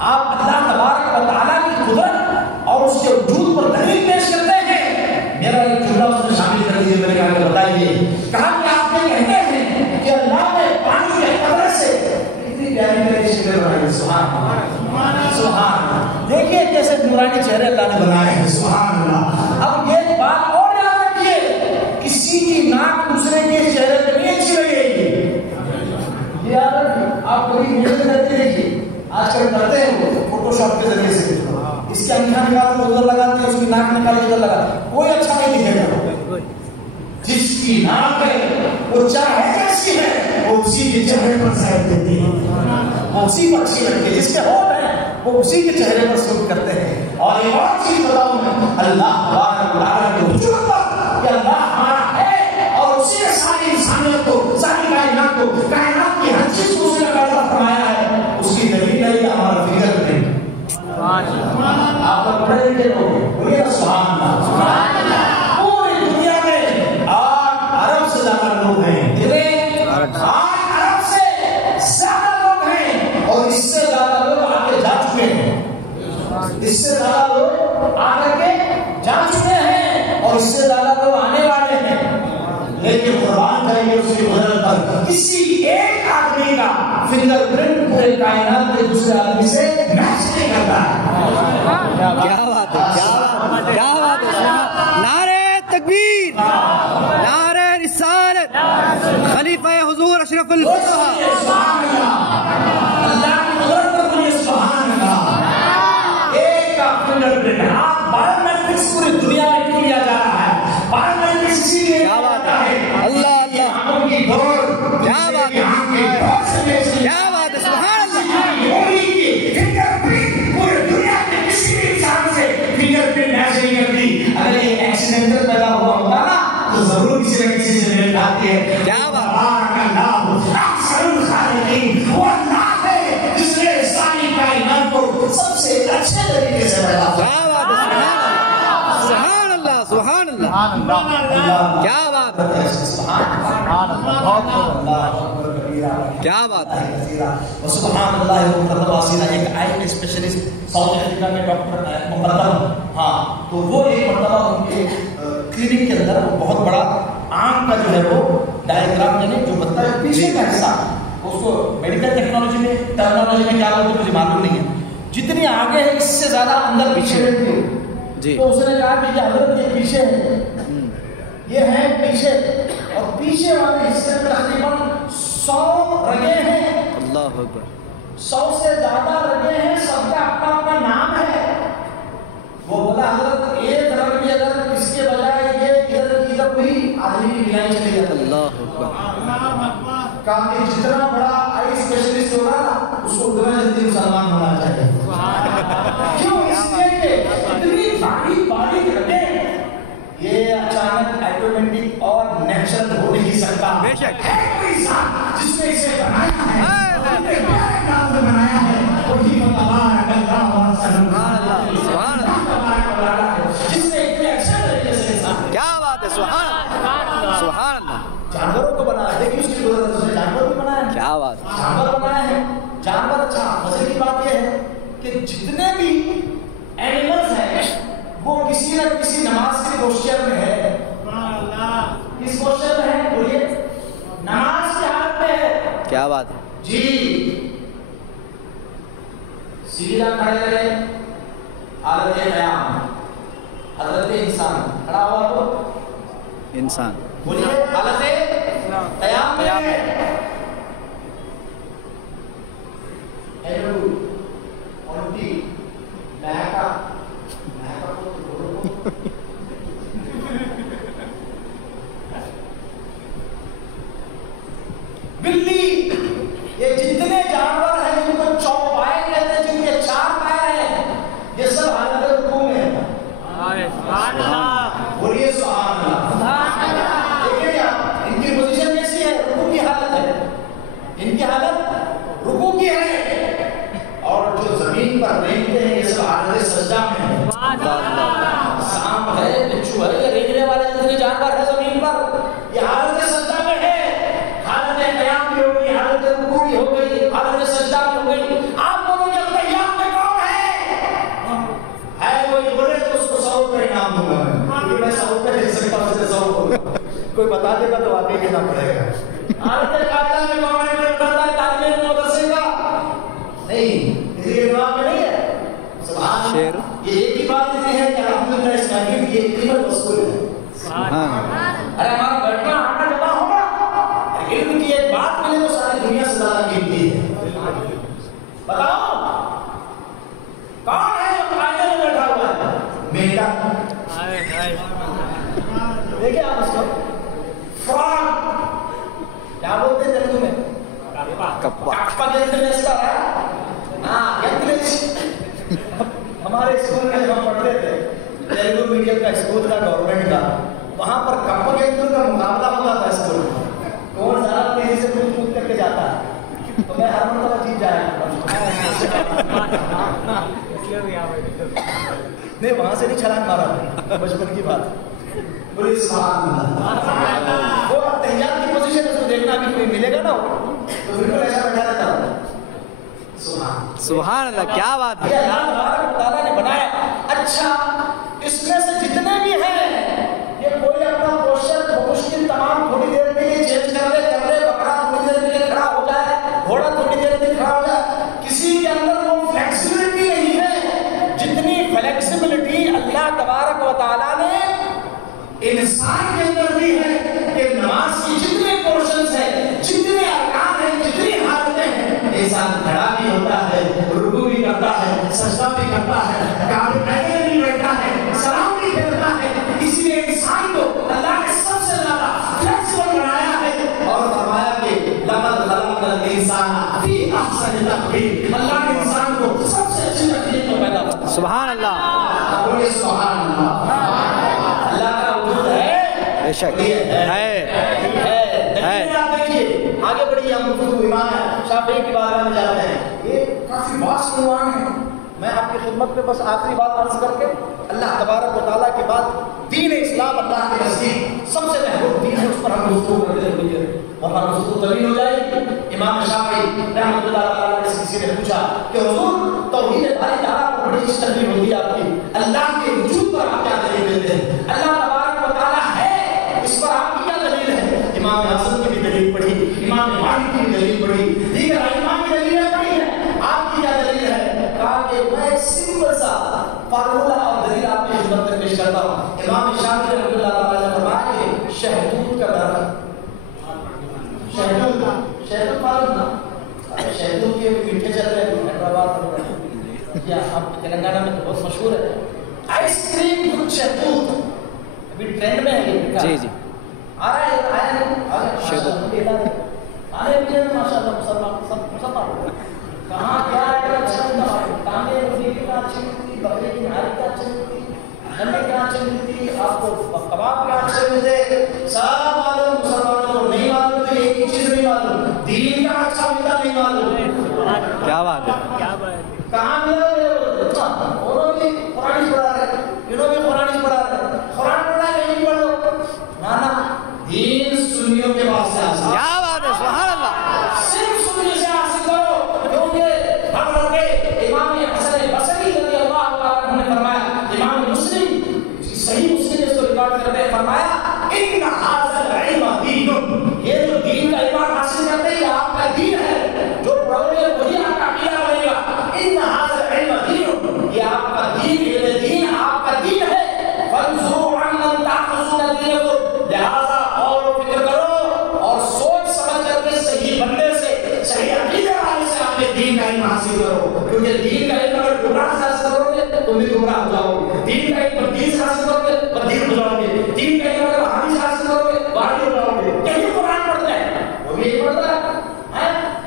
آپ اللہ تبارک و تعالیٰ کی قدرت اور اس کے وجود پر دلیل پیش کرتے ہیں. میرا ایک جملہ اس نے شامل کر دیجیے، میرے آگے بتائیے. کہا کہ آپ یہ کہتے ہیں کہ اللہ نے پانی کے قطرے سے اتنی پیاری پیاری شکلیں بنائی. سبحان اللہ سبحان اللہ. دیکھیے کیسے نورانی چہرے اللہ نے بنائے ہیں. سبحان اللہ. اب یہ بات اور یاد رکھیے، کسی کی ناک دوسرے کے چہرے پہ نہیں اچھی لگے گی. یاد رکھیے، آپ کبھی محنت کرتے دیکھیے، آج کل کرتے ہیں فوٹو شاپ کے ذریعے سے، اس کی انگیٹھا نکال کے ادھر لگاتے ہیں، اس کی ناک نکال کے ادھر لگاتے ہیں، کوئی اچھا نہیں دکھے گا. جس کی ناک ہے وہ چاہے کیسی ہے وہ اسی کے چہرے پر سائڈ دیتی ہے، وہ اسی پر اچھی لگتی ہے. جس کے ہونٹ ہیں وہ اسی کے چہرے پر سوٹ کرتے ہیں. اور ایک اور چیز بتاؤں میں، اللہ تبارک و تعالیٰ کے وجود پر کہ اللہ ہمارا ہے اور اسی نے ساری انسانیت کو، ساری کائنات کو، کائنات کی ہر چیز کو اس نے پیدا فرمایا ہے، اس کی دلیل ہے یہ ہمارا فکر پرنٹ. آپ کو پڑھے لکھے لوگ بولیے سبحان اللہ. پوری دنیا میں 8 ارب سے زیادہ لوگ ہیں. 8 ارب سے زیادہ لوگ ہیں، اور اس سے زیادہ لوگ آگے جا چکے ہیں. اس سے زیادہ لوگ آگے جا چکے ہیں اور اس سے زیادہ لوگ آنے والے ہیں. لیکن قربان جائیے اس کی قدرت پر، کسی ایک آدمی کا فنگر پرنٹ پورے کائنات کے دوسرے آدمی سے میچ نہیں کرتا ہے. کیا بات ہے، کیا بات ہے. نعرہ تکبیر، نعرہ رسالت، خلیفہ حضور اشرف الفقہاء. اللہ کی قدرت پر بولیے سبحان اللہ. ایک کا فنگر پرنٹ، آپ بایومیٹرکس پوری دنیا میں کیوں لیا جا رہا ہے؟ بایومیٹرکس اسی لیے کیا بات ہے. اللہ اللہ، آنکھوں کی ڈور، کیا بات ہے، کیا بات ہے. سبحان اللہ. فنگر پرنٹ پوری دنیا میں کسی بھی انسان سے فنگر پرنٹ میچ نہیں کرتی. اگر یہ ایکسیڈنٹل پیدا ہوا ہوتا نا تو ضرور کسی نہ کسی سے میل کھاتی ہے. کیا بات وہ اللہ ہے جس نے ساری کائنات کو سب سے اچھے طریقے سے پیدا کیا. کیا بات ہے. سبحان اللہ سبحان اللہ. کیا بات ہے. کیا بات ہے. سبحان اللہ. مقدم واسیلہ ایک آئی اسپیشلسٹ ساؤتھ افریقہ میں ڈاکٹر مقدم، ہاں، تو وہ ایک مرتبہ ان کے کلینک کے اندر وہ بہت بڑا آنکھ کا جو ہے وہ ڈائیگرام یعنی جو بتتا ہے پیچھے کا حصہ، اس کو میڈیکل ٹیکنالوجی میں ٹرمینالوجی میں کیا بولتے ہیں مجھے معلوم نہیں ہے، جتنی آگے ہے اس سے زیادہ اندر پیچھے رہتی ہے. تو اس نے کہا کہ یہ حضرت یہ پیچھے ہے، یہ ہے پیچھے، اور پیچھے والے حصے میں تقریباً 100 رگیں ہیں. اللہ اکبر. 100 سے زیادہ رگیں ہیں، سب کا اپنا اپنا نام ہے. وہ بولا حضرت ایک رگ بھی اگر اس کے بجائے یہ ادھر کوئی آدمی کی بنائی چلی جاتی. اللہ اکبر. کہا کہ جتنا بڑا آئی اسپیشلسٹ ہوگا نا اس کو اتنا جلدی مسلمان ہونا چاہیے. کیوں؟ اس لیے کہ اتنی باریک باریک رگیں یہ اچانک آٹومیٹک اور نیچرل ہو نہیں سکتا. بے شک جس نے اسے بنایا ہے بنایا ہے وہی تبارک اللہ سبحان اللہ. جس نے اتنے اچھے طریقے سے کیا بات ہے. سبحان اللہ سبحان اللہ. جانوروں کو بنایا، دیکھیے اس کی قدرت سے جانور بھی بنایا ہے. کیا بات ہے. جانور بنایا ہے. جانور اچھا مزے کی بات یہ ہے کہ جتنے بھی اینیملز ہیں وہ کسی نہ کسی نماز کے پوسچر میں ہے. کس پوزیشن میں ہے؟ بولیے نماز کی حالت میں ہے. کیا بات ہے. جی سیدھا کھڑے رہے حالت قیام. حضرت انسان کھڑا ہوا تو انسان. بولیے حالت قیام میں ہے. ہیلو اونٹی مہکا بلی، یہ جتنے جانور ہیں جن کو چوپائے کہتے ہیں، جن کے 4 پیر ہیں، یہ سب حالت رکوع میں ہیں. سبحان اللہ. بولیے سبحان اللہ. دیکھیں آپ ان کی پوزیشن کیسی ہے؟ رکوع کی حالت ہے. ان کی حالت رکوع کی ہے. اور جو زمین پر رینگتے ہیں یہ سب حالت سجدہ میں ہیں. سانپ ہے، بچھو ہے، یہ رینگنے والے جتنے جانور ہیں زمین پر یہ حالت سجدہ میں ہے. حالت قیام بھی ہو گئی، حالت رکوع بھی ہو گئی، حالت سجدہ بھی ہو گئی. آپ بولو گے قیام میں کون ہے کوئی بولے تو اس کو 100 روپے انعام دوں گا. میں 100 روپے دے سکتا ہوں، اسے 100 روپے کوئی بتا دے گا تو واقعی دینا پڑے گا. حالت قاعدہ میں کون ہے؟ کوئی بتاتا ہے تعلیم مدرسے کا نہیں، کسی کے دماغ میں نہیں ہے. سبحان اللہ. یہ ایک ہی بات اتنی ہے کہ الحمدللہ اس مہنگی کی ایک قیمت وصول ہے. ارے ہمارا بیٹھنا آنا جمع ہوگا، علم کی ایک بات ملے تو ساری دنیا سے زیادہ قیمتی ہے. بتاؤ کون ہے جو قاعدے میں بیٹھا ہوا ہے؟ میٹا. دیکھیں آپ اس کو فراڈ کیا بولتے ہیں تیلگو میں؟ کپا کہتے ہیں. اس کا ہمارے اسکول میں جب ہم پڑھتے تھے تیلگو میڈیم کا اسکول تھا گورنمنٹ کا، وہاں پر کپا گیندر کا مقابلہ ہوتا تھا اسکول میں. کون زیادہ تیزی سے کود کر کے جاتا ہے تو میں ہر مرتبہ جیت جایا. نہیں وہاں سے نہیں چھلانگ مارا، بچپن کی بات. وہ تحیات کی پوزیشن اس کو دیکھنا بھی کوئی ملے گا نا تو بالکل ایسا بیٹھا رہتا ہوں. سبحان اللہ. کیا بات ہے. اللہ تبارک و تعالیٰ نے بنایا. اچھا اس میں سے جتنے بھی ہیں یہ کوئی اپنا پوسچر مشکل تمام تھوڑی دیر کے لیے چینج کر لے، بکرا تھوڑی دیر کے لیے کھڑا ہو جائے، گھوڑا تھوڑی دیر کے لیے کھڑا ہو جائے. کسی کے اندر وہ فلیکسیبلٹی نہیں ہے جتنی فلیکسیبلٹی اللہ تبارک و تعالیٰ نے انسان کے اندر بھی ہے. کہ نماز کی جتنے پورشنز ہیں، جتنے ارکان ہیں، جتنی حالتیں ہیں، انسان کھڑا بھی ہوتا ہے، رکوع بھی کرتا ہے، سجدہ بھی کرتا ہے، قیام میں بھی بیٹھتا ہے، سلام بھی کرتا ہے. اس لیے انسان کو اللہ نے سب سے زیادہ فلیکسیبل بنایا ہے اور فرمایا کہ لقد خلقنا الانسان فی احسن تقویم. اللہ نے انسان کو سب سے اچھی تقویم میں پیدا کیا. سبحان اللہ. بولیے سبحان اللہ. اللہ کا وجود ہے، بے شک ہے. آپ دیکھیے آگے بڑھیے. ہم گفتگو امام شافعی کے بارے میں جانتے ہیں. یہ کافی واسط عنوان ہے. میں آپ کی خدمت میں بس آخری بات عرض کر کے اللہ تبارک و تعالیٰ کے بعد دین اسلام اللہ کے نزدیک سب سے محبوب دین ہے، اس پر ہم گفتگو کرتے ہوئے ورنہ گفتگو طویل ہو جائے گی. امام شافعی رحمۃ اللہ تعالیٰ سے کسی نے پوچھا کہ حضور توحید باری تعالیٰ پر بڑی چیز تکلیف ہوتی ہے آپ کی، اللہ کے وجود پر آپ کیا دلیل دیتے ہیں؟ اللہ تبارک و تعالیٰ ہے، اس پر آپ کی کیا دلیل ہے؟ امام حسن کی بھی دلیل پڑھی، امام مالک کی بھی دلیل پڑھی، دیگر ائمہ کی دلیلیں پڑھی ہیں. آپ کی کیا دلیل ہے؟ کہا کہ میں ایک سمپل سا فارمولہ اور دلیل آپ کی خدمت میں پیش کرتا ہوں. امام شافعی رحمۃ اللہ تعالیٰ نے فرمایا کہ شہتوت کا درخت، شہتوت معلوم نا، شہتوت کے میٹھے چل رہے ہیں حیدرآباد میں یا آپ تلنگانہ میں تو بہت مشہور ہے. آئس کریم خود شہتوت ابھی ٹرینڈ میں ہے. یہ جی جی آ رہا ہے، آیا نہیں آنے پینے میں ماشاء اللہ مسلمان کہاں کیا ہے اچھا ہوتا ہے. ٹانگے مرغی کا اچھی ملتی، بکرے کی نہاری کا اچھی ملتی، گنڈے کا اچھی ملتی، آپ کو کباب کا اچھے ملتے. سب معلوم مسلمانوں کو نہیں معلوم تو ایک ہی چیز نہیں معلوم، دین کا اچھا ملتا نہیں معلوم. کیا بات ہے. کہاں ملا انہوں بھی قرآن پڑھا رہے، انہوں بھی قرآن پڑھا رہے. قرآن پڑھا ہے کہیں پڑھ لو نا، دین سنیوں کے پاس سے آسان. کیا بات ہے. سبحان اللہ. صرف سنی سے حاصل کرو. کیونکہ حضرت امام حسن بصری رضی اللہ تعالیٰ عنہ نے فرمایا، امام مسلم صحیح مسلم اس کو ریکارڈ کرتے ہیں، فرمایا ان ھذا علم حاصل کرو، کیونکہ دین کا علم اگر گمراہ سے حاصل کرو گے تم بھی گمراہ ہو جاؤ گے. دین کا علم دین سے حاصل کرو گے بدین ہو جاؤ گے. دین کا علم اگر وہابی سے حاصل کرو گے وہابی ہو جاؤ گے. یہی قرآن پڑھتا ہے، وہ بھی یہی پڑھتا ہے،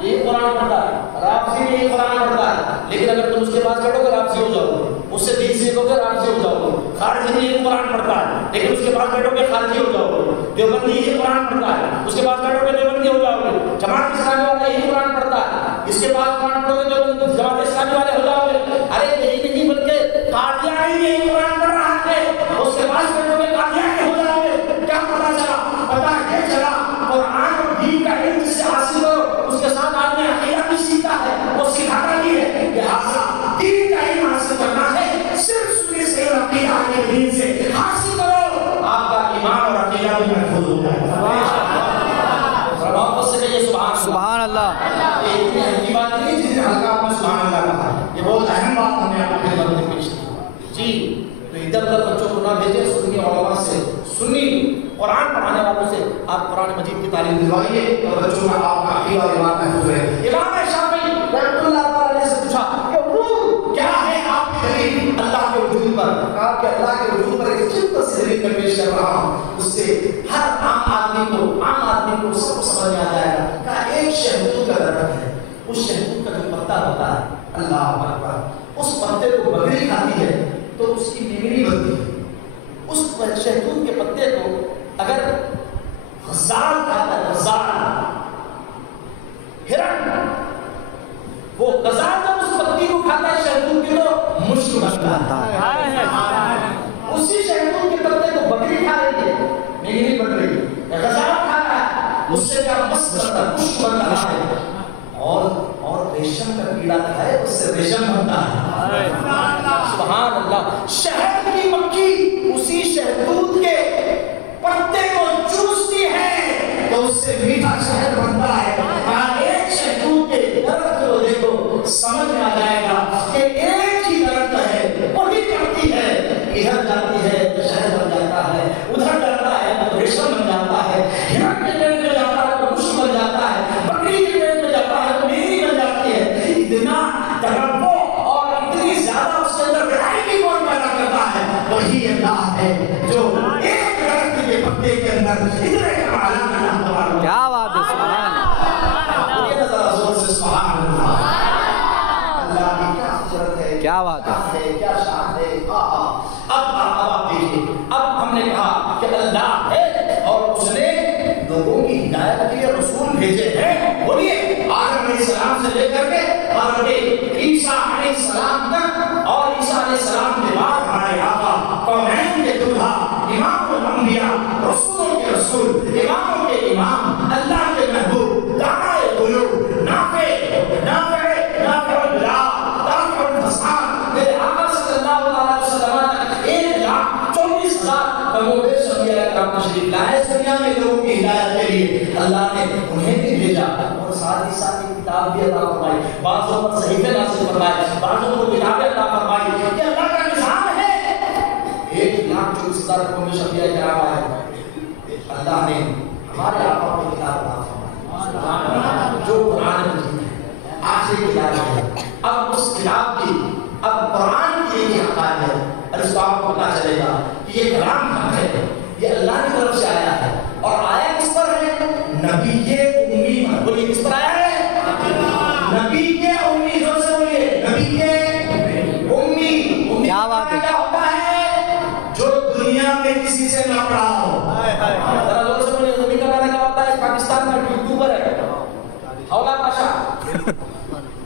یہی قرآن پڑھتا ہے. رافضی بھی یہی قرآن پڑھتا ہے، لیکن اگر تم اس کے پاس بیٹھو گے رافضی ہو جاؤ گے. اس سے دین سیکھو گے رافضی ہو جاؤ گے. خارجی بھی یہی قرآن پڑھتا ہے، لیکن اس کے پاس بیٹھو گے خارجی ہو جاؤ گے. دیوبندی یہی قرآن پڑھتا ہے، اس کے پاس بیٹھو گے دیوبندی ہو جاؤ گے. جماعت اسلامی والا یہی قرآن پڑھتا ہے، اس کے پاس قرآن پڑھو گے تو جماعت اسلامی والے ہو جاؤ گے. ارے یہی نہیں بلکہ قادیانی یہی قرآن پڑھ رہا ہے، اس کے پاس بیٹھو گے قادیانی ہو جاؤ گے. کیا پتہ چلا؟ پتہ یہ چلا قرآن اور دین کا علم سے حاصل کرو، اس کے ساتھ آدمی عقیدہ بھی سیکھتا ہے، وہ سکھاتا بھی ہے. لہٰذا دین کا علم حاصل کرنا ہے صرف سننے سے اور عقیدہ کے دین سے حاصل کرو، آپ کا ایمان اور عقیدہ بھی محفوظ ہو جائے گا. سبحان اللہ. یہ اتنی ہلکی بات نہیں جس نے ہلکا آپ نے سبحان اللہ کہا، یہ بہت اہم بات ہم نے آپ کے خدمت میں پیش کی. جی تو ادھر ادھر بچوں کو نہ بھیجیں، سنی علماء سے، سنی قرآن پڑھانے والوں سے آپ قرآن مجید کی تعلیم دلوائیے اور بچوں میں آپ کا عقیدہ اور ایمان محفوظ رہے. امام شافعی رحمۃ اللہ تعالیٰ سے پوچھا کہ حضور کیا ہے آپ کی دلیل اللہ کے وجود پر؟ کہا کہ اللہ کے وجود پر ایک سمپل سی دلیل میں پیش کر رہا ہوں، اس سے ہر عام آدمی کو سب کو سمجھ میں آ جائے گا. کہا ایک شہتوت کا درخت ہے، اس شہتوت کا جو پتا ہوتا ہے اللہ اکبر، اس پتے کو بکری کھاتی ہے تو اس کی میمنی بنتی ہے. اس شہتوت کے پتے کو اگر غزال کھاتا ہے، غزال ہرن، وہ غزال جب اس پتی کو کھاتا ہے شہتوت کی تو مشک بنتا ہے. اسی شہتوت کے پتے کو بکری کھا رہی ہے، میمنی بن رہی ہے. غزال کھا رہا ہے، اس سے کیا مست بنتا ہے، مشک بن رہا ہے. اور ریشم کا کیڑا کھائے اس سے ریشم بنتا ہے. سبحان اللہ. شہد کی مکھی اسی شہتوت کے پتے کو چوستی ہے تو اس سے میٹھا شہد بنتا ہے. ایک شہتوت کے درخت کو دیکھو سمجھ میں آ جائے گا کہ ایک ہی درخت ہے، وہی کرتی ہے، ادھر جاتی ہے تو شہد بن جاتا ہے، ادھر جاتا ہے تو ریشم بن جاتا ہے، ہرن کے پیڑ میں جاتا ہے تو مشک بن جاتا ہے، بکری کے پیڑ میں جاتا ہے تو میری بن جاتی ہے. اتنا تنوع اور اتنی زیادہ اس کے اندر ویرائٹی کون پیدا کرتا ہے؟ وہی اللہ ہے جو ایک درخت کے پتے کے اندر اتنے کمالات کا. کیا بات ہے. سبحان اللہ. یہ ذرا زور سے سبحان اللہ. اللہ کی کیا قدرت ہے، کیا بات ہے، کیا شان ہے. اب آپ دیکھیے، اب ہم نے کہا کہ اللہ ہے اور اس نے لوگوں کی ہدایت کے لیے رسول بھیجے ہیں. بولیے آدم علیہ السلام سے لے کر کے اور عیسیٰ علیہ السلام تک، اور عیسیٰ علیہ السلام کے بعد ہمارے آقا کونین کے دولہا، امام الانبیاء، رسولوں کے رسول، اماموں کے امام، اللہ کے محبوب، داعی قلوب، نافع البلا، دافع الفساد، میرے آقا صلی اللہ علیہ وسلم تک 1,24,000 کم و بیش انبیاء کرام تشریف لائے اس دنیا میں لوگوں کی ہدایت کے لیے. اللہ نے انہیں بھی بھیجا اور ساتھ ہی ساتھ کتاب بھی عطا فرمائی، بعضوں پر صحیفے نازل فرمائے، بعضوں کو کتابیں عطا فرمائی. یہ اللہ کا نظام ہے. 1,24,000 قومی انبیاء کرام آئے، اللہ نے ہمارے آقا کو کتاب عطا فرمائی جو قرآن مجید ہے، آخری کتاب ہے. اب اس کتاب کی، اب قرآن کی یہ حقائق ہے، اور اس کو آپ کو پتا چلے گا کہ یہ کلام حق ہے، یہ اللہ کی طرف سے آیا ہے. اور آیا کس پر ہے؟ نبی امی پر. بولیے کس پر آیا ہے؟ نبی کے امی. زور سے بولیے نبی کے امی. کیا بات ہے. کیا ہوتا ہے؟ جو دنیا میں کسی سے نہ پڑھا ہو. ذرا زور سے بولیے نبی کا معنی کیا ہوتا ہے؟ پاکستان کا یوٹیوبر ہے حولا پاشا،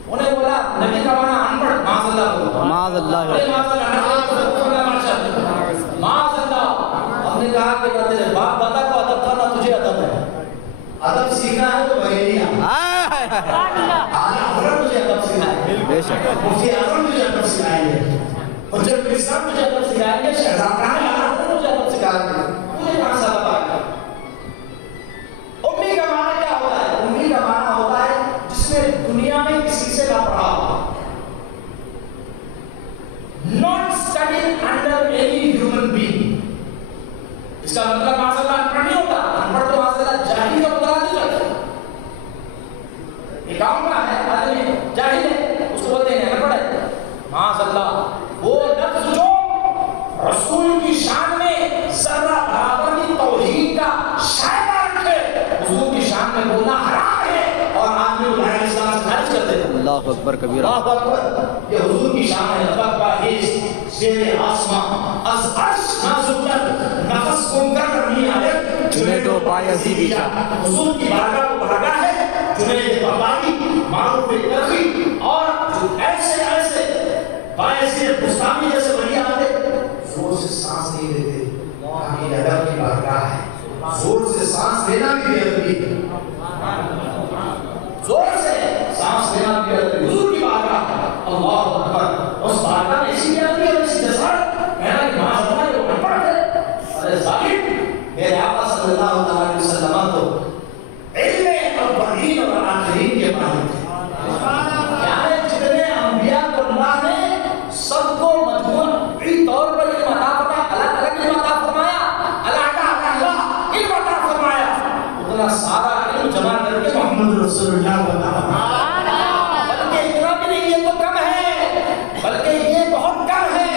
انہیں بولا نبی کا معنی ان پڑھ، معاذ اللہ بولو، معاذ اللہ. معاذ اللہ. ہم نے کہا کہ تیرے باپ دادا کو ادب تھا نہ تجھے ادب ہے. ادب سیکھنا ہے تو بریلی تجھے ادب سکھائے، مفتی اعظم تجھے ادب سکھائیں گے، حجت الاسلام تجھے ادب سکھائیں گے، شہزادگان اعظم تجھے ادب سکھائیں گے. تجھے کہاں سے ادب آئے گا؟ امی کا معنی کیا ہوتا ہے؟ امی کا معنی ہوتا ہے جس نے دنیا میں کسی سے نہ پڑھا ہو. Not studied under any human being. اس کا مطلب معاذ اللہ انپڑھ نہیں ہوتا. انپڑھ تو معاذ اللہ جاہل کا مطلب نہیں ہوتا. ایک عام کا ہے آدمی جاہل ہے اللہ اکبر کبیرہ. اللہ اکبر. یہ حضور کی شان ہے. ربک زیر آسمان از عرش نازل کر نفس گم کر نہیں آئے جنید و بایزیدی کا. حضور کی بارگاہ کو بارگاہ ہے جنید بغدادی معروف کرخی اور ایسے ایسے بایزید بستامی جیسے ولی آتے زور سے سانس نہیں لیتے. یہ ادب کی بارگاہ ہے. زور سے سانس لینا بھی بے ادبی ہے. زور سے سانس لینا بھی حضور کی بارگاہ. اللہ اکبر. اس بارگاہ میں اسی لیے آتی ہے اور اسی جسارت کہنا کہ معاشرہ جو انپڑھ ہے ارے ظالم میرے آقا صلی اللہ علیہ وسلم تو علم اولین اور آخرین کے مالک تھے. یعنی جتنے انبیاء کو اللہ نے سب کو مجموعی طور پر علم عطا فرمایا. الگ الگ علم عطا فرمایا. اللہ علم عطا فرمایا. اتنا سارا علم جمع کر کے محمد رسول اللہ بتا بلکہ اتنا بھی نہیں یہ تو کم ہے بلکہ یہ بہت کم ہے.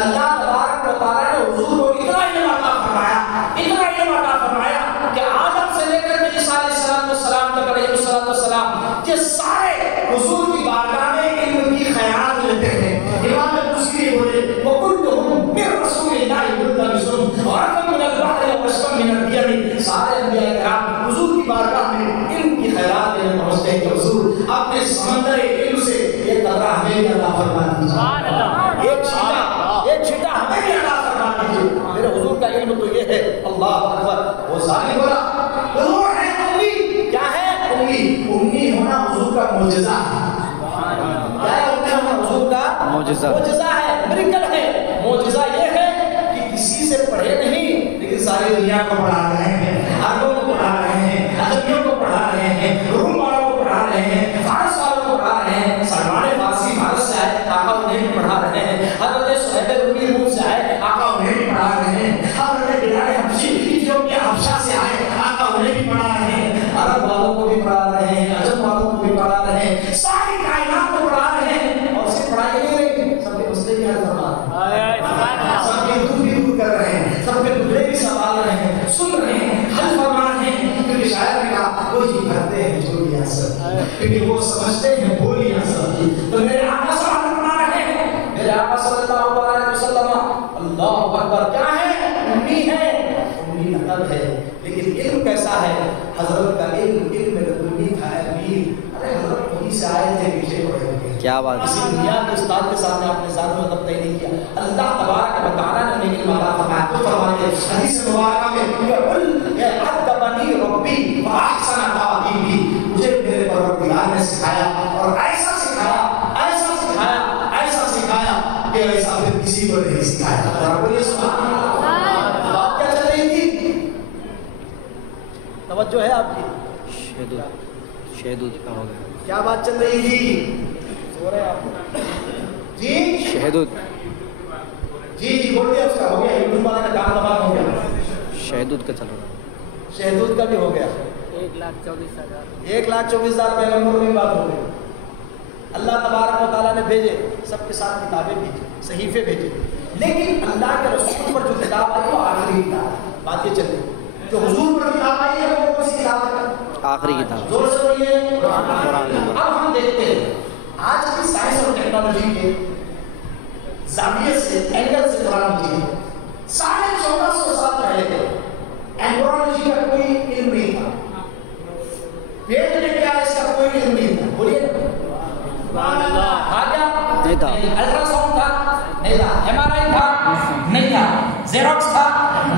اللہ تبارک و تعالیٰ نے حضور کو اتنا علم عطا فرمایا اتنا علم عطا فرمایا کہ آدم سے لے کر کے عیسیٰ علیہ السلام تک علیہ السلام یہ سارے حضور کی بارگاہ میں علم کی خیرات لیتے ہیں. امام بصری بولے وَكُلُّهُمْ مِن رَسُولِ اللَّهِ مُلْتَمِسٌ وَعَرَفًا مِنَ الْبَحْرِ وَعَشْقًا مِنَ الْيَمِ. سارے انبیاء کرام حضور کی بارگاہ میں علم کی خیرات لینے پہنچتے ہیں کہ حضور اپنے سمندر علم سے یہ قطرہ ہمیں بھی عطا فرما دیجیے. ایک چھیٹا ہمیں بھی عطا فرما دیجیے. میرے حضور کا علم تو یہ ہے. اللہ اکبر. وہ ظالم بولا حضور ہے امی. کیا ہے امی؟ امی ہونا حضور کا معجزہ ہے. کیا ہے امی ہونا حضور کا معجزہ ہے. میریکل ہے. معجزہ یہ ہے کہ کسی سے پڑھے نہیں لیکن ساری دنیا کو پڑھا رہے ہیں. عربوں کو پڑھا رہے ہیں. عجمیوں کو پڑھا رہے ہیں. روم والوں کو پڑھا رہے ہیں. فارس والوں کو پڑھا رہے ہیں. سلمان فارسی بھارت سے آئے آقا انہیں بھی پڑھا رہے ہیں. حضرت صہیب رومی روم سے آئے آقا انہیں بھی پڑھا رہے ہیں. حضرت بلال حبشی ایتھیوپیا حبشہ سے آئے آقا انہیں بھی پڑھا رہے ہیں. عرب والوں کو بھی پڑھا رہے ہیں. عجم والوں کو بھی پڑھا رہے ہیں. ساری کائنات کو پڑھا رہے ہیں. اور صرف پڑھائی نہیں رہی سب کے مسئلے بھی حل فرما رہے ہیں. سب کے دکھ بھی دور کر رہے ہیں. سب کے دکھڑے بھی سنبھال رہے ہیں. سن رہے ہیں. حل فرما رہے ہیں. کیونکہ شاعر نے کہا وہی کرتے ہیں جو ریاست کیونکہ وہ سمجھتے ہیں وہ ریاست. تو میرے آقا صلی اللہ فرما رہے ہیں. میرے آقا صلی اللہ علیہ وسلم اللہ اکبر کیا ہے؟ امی ہے. امی نقل ہے لیکن علم کیسا ہے؟ حضرت کا علم لدنی تھا. ارے حضرت وہیں سے آئے تھے پیچھے پڑے ہوئے. کیا بات. کسی دنیا کے استاد کے سامنے اپنے ذات میں ضبط نہیں کیا. اللہ تبارک و تعالیٰ نے انہیں علم عطا فرمایا. تو فرماتے ہیں حدیث مبارکہ میں ادبنی ربی واحسن تعدیبی. مجھے میرے پروردگار نے سکھایا اور ایسا سکھایا کہ ایسا پھر کسی کو نہیں سکھایا. بولیے سبحان اللہ. بات کیا چل رہی تھی؟ توجہ ہے آپ کی؟ شہدود کا ہو گیا. کیا بات چل رہی تھی؟ سو رہے آپ جی؟ شہدود. جی بولتے اس کا ہو گیا. یوٹیوب والے کا کام تمام ہو گیا. شہدود کا چل رہا. شہدود کا بھی ہو گیا. 1,24,000 پیغمبروں کی بات ہو گئی. اللہ تبارک و تعالیٰ نے بھیجے سب کے ساتھ کتابیں بھیجی صحیفے بھیجے لیکن اللہ کے رسول پر جو کتاب آئی وہ آخری کتاب. بات یہ چل رہی جو حضور پر کتاب آئی ہے وہ کون سی کتاب ہے؟ آخری کتاب. زور سے بولیے قرآن. اب ہم دیکھتے ہیں آج کی سائنس اور ٹیکنالوجی کے زاویے سے اینگل سے قرآن مجید 1450 سال پہلے ایمبرولوجی کا کوئی علم نہیں تھا. پیٹ میں کیا ہے اس کا کوئی علم نہیں تھا. بولیے نہیں تھا. الٹرا ساؤنڈ تھا نہیں تھا. ایم آر آئی تھا نہیں تھا. زیروکس تھا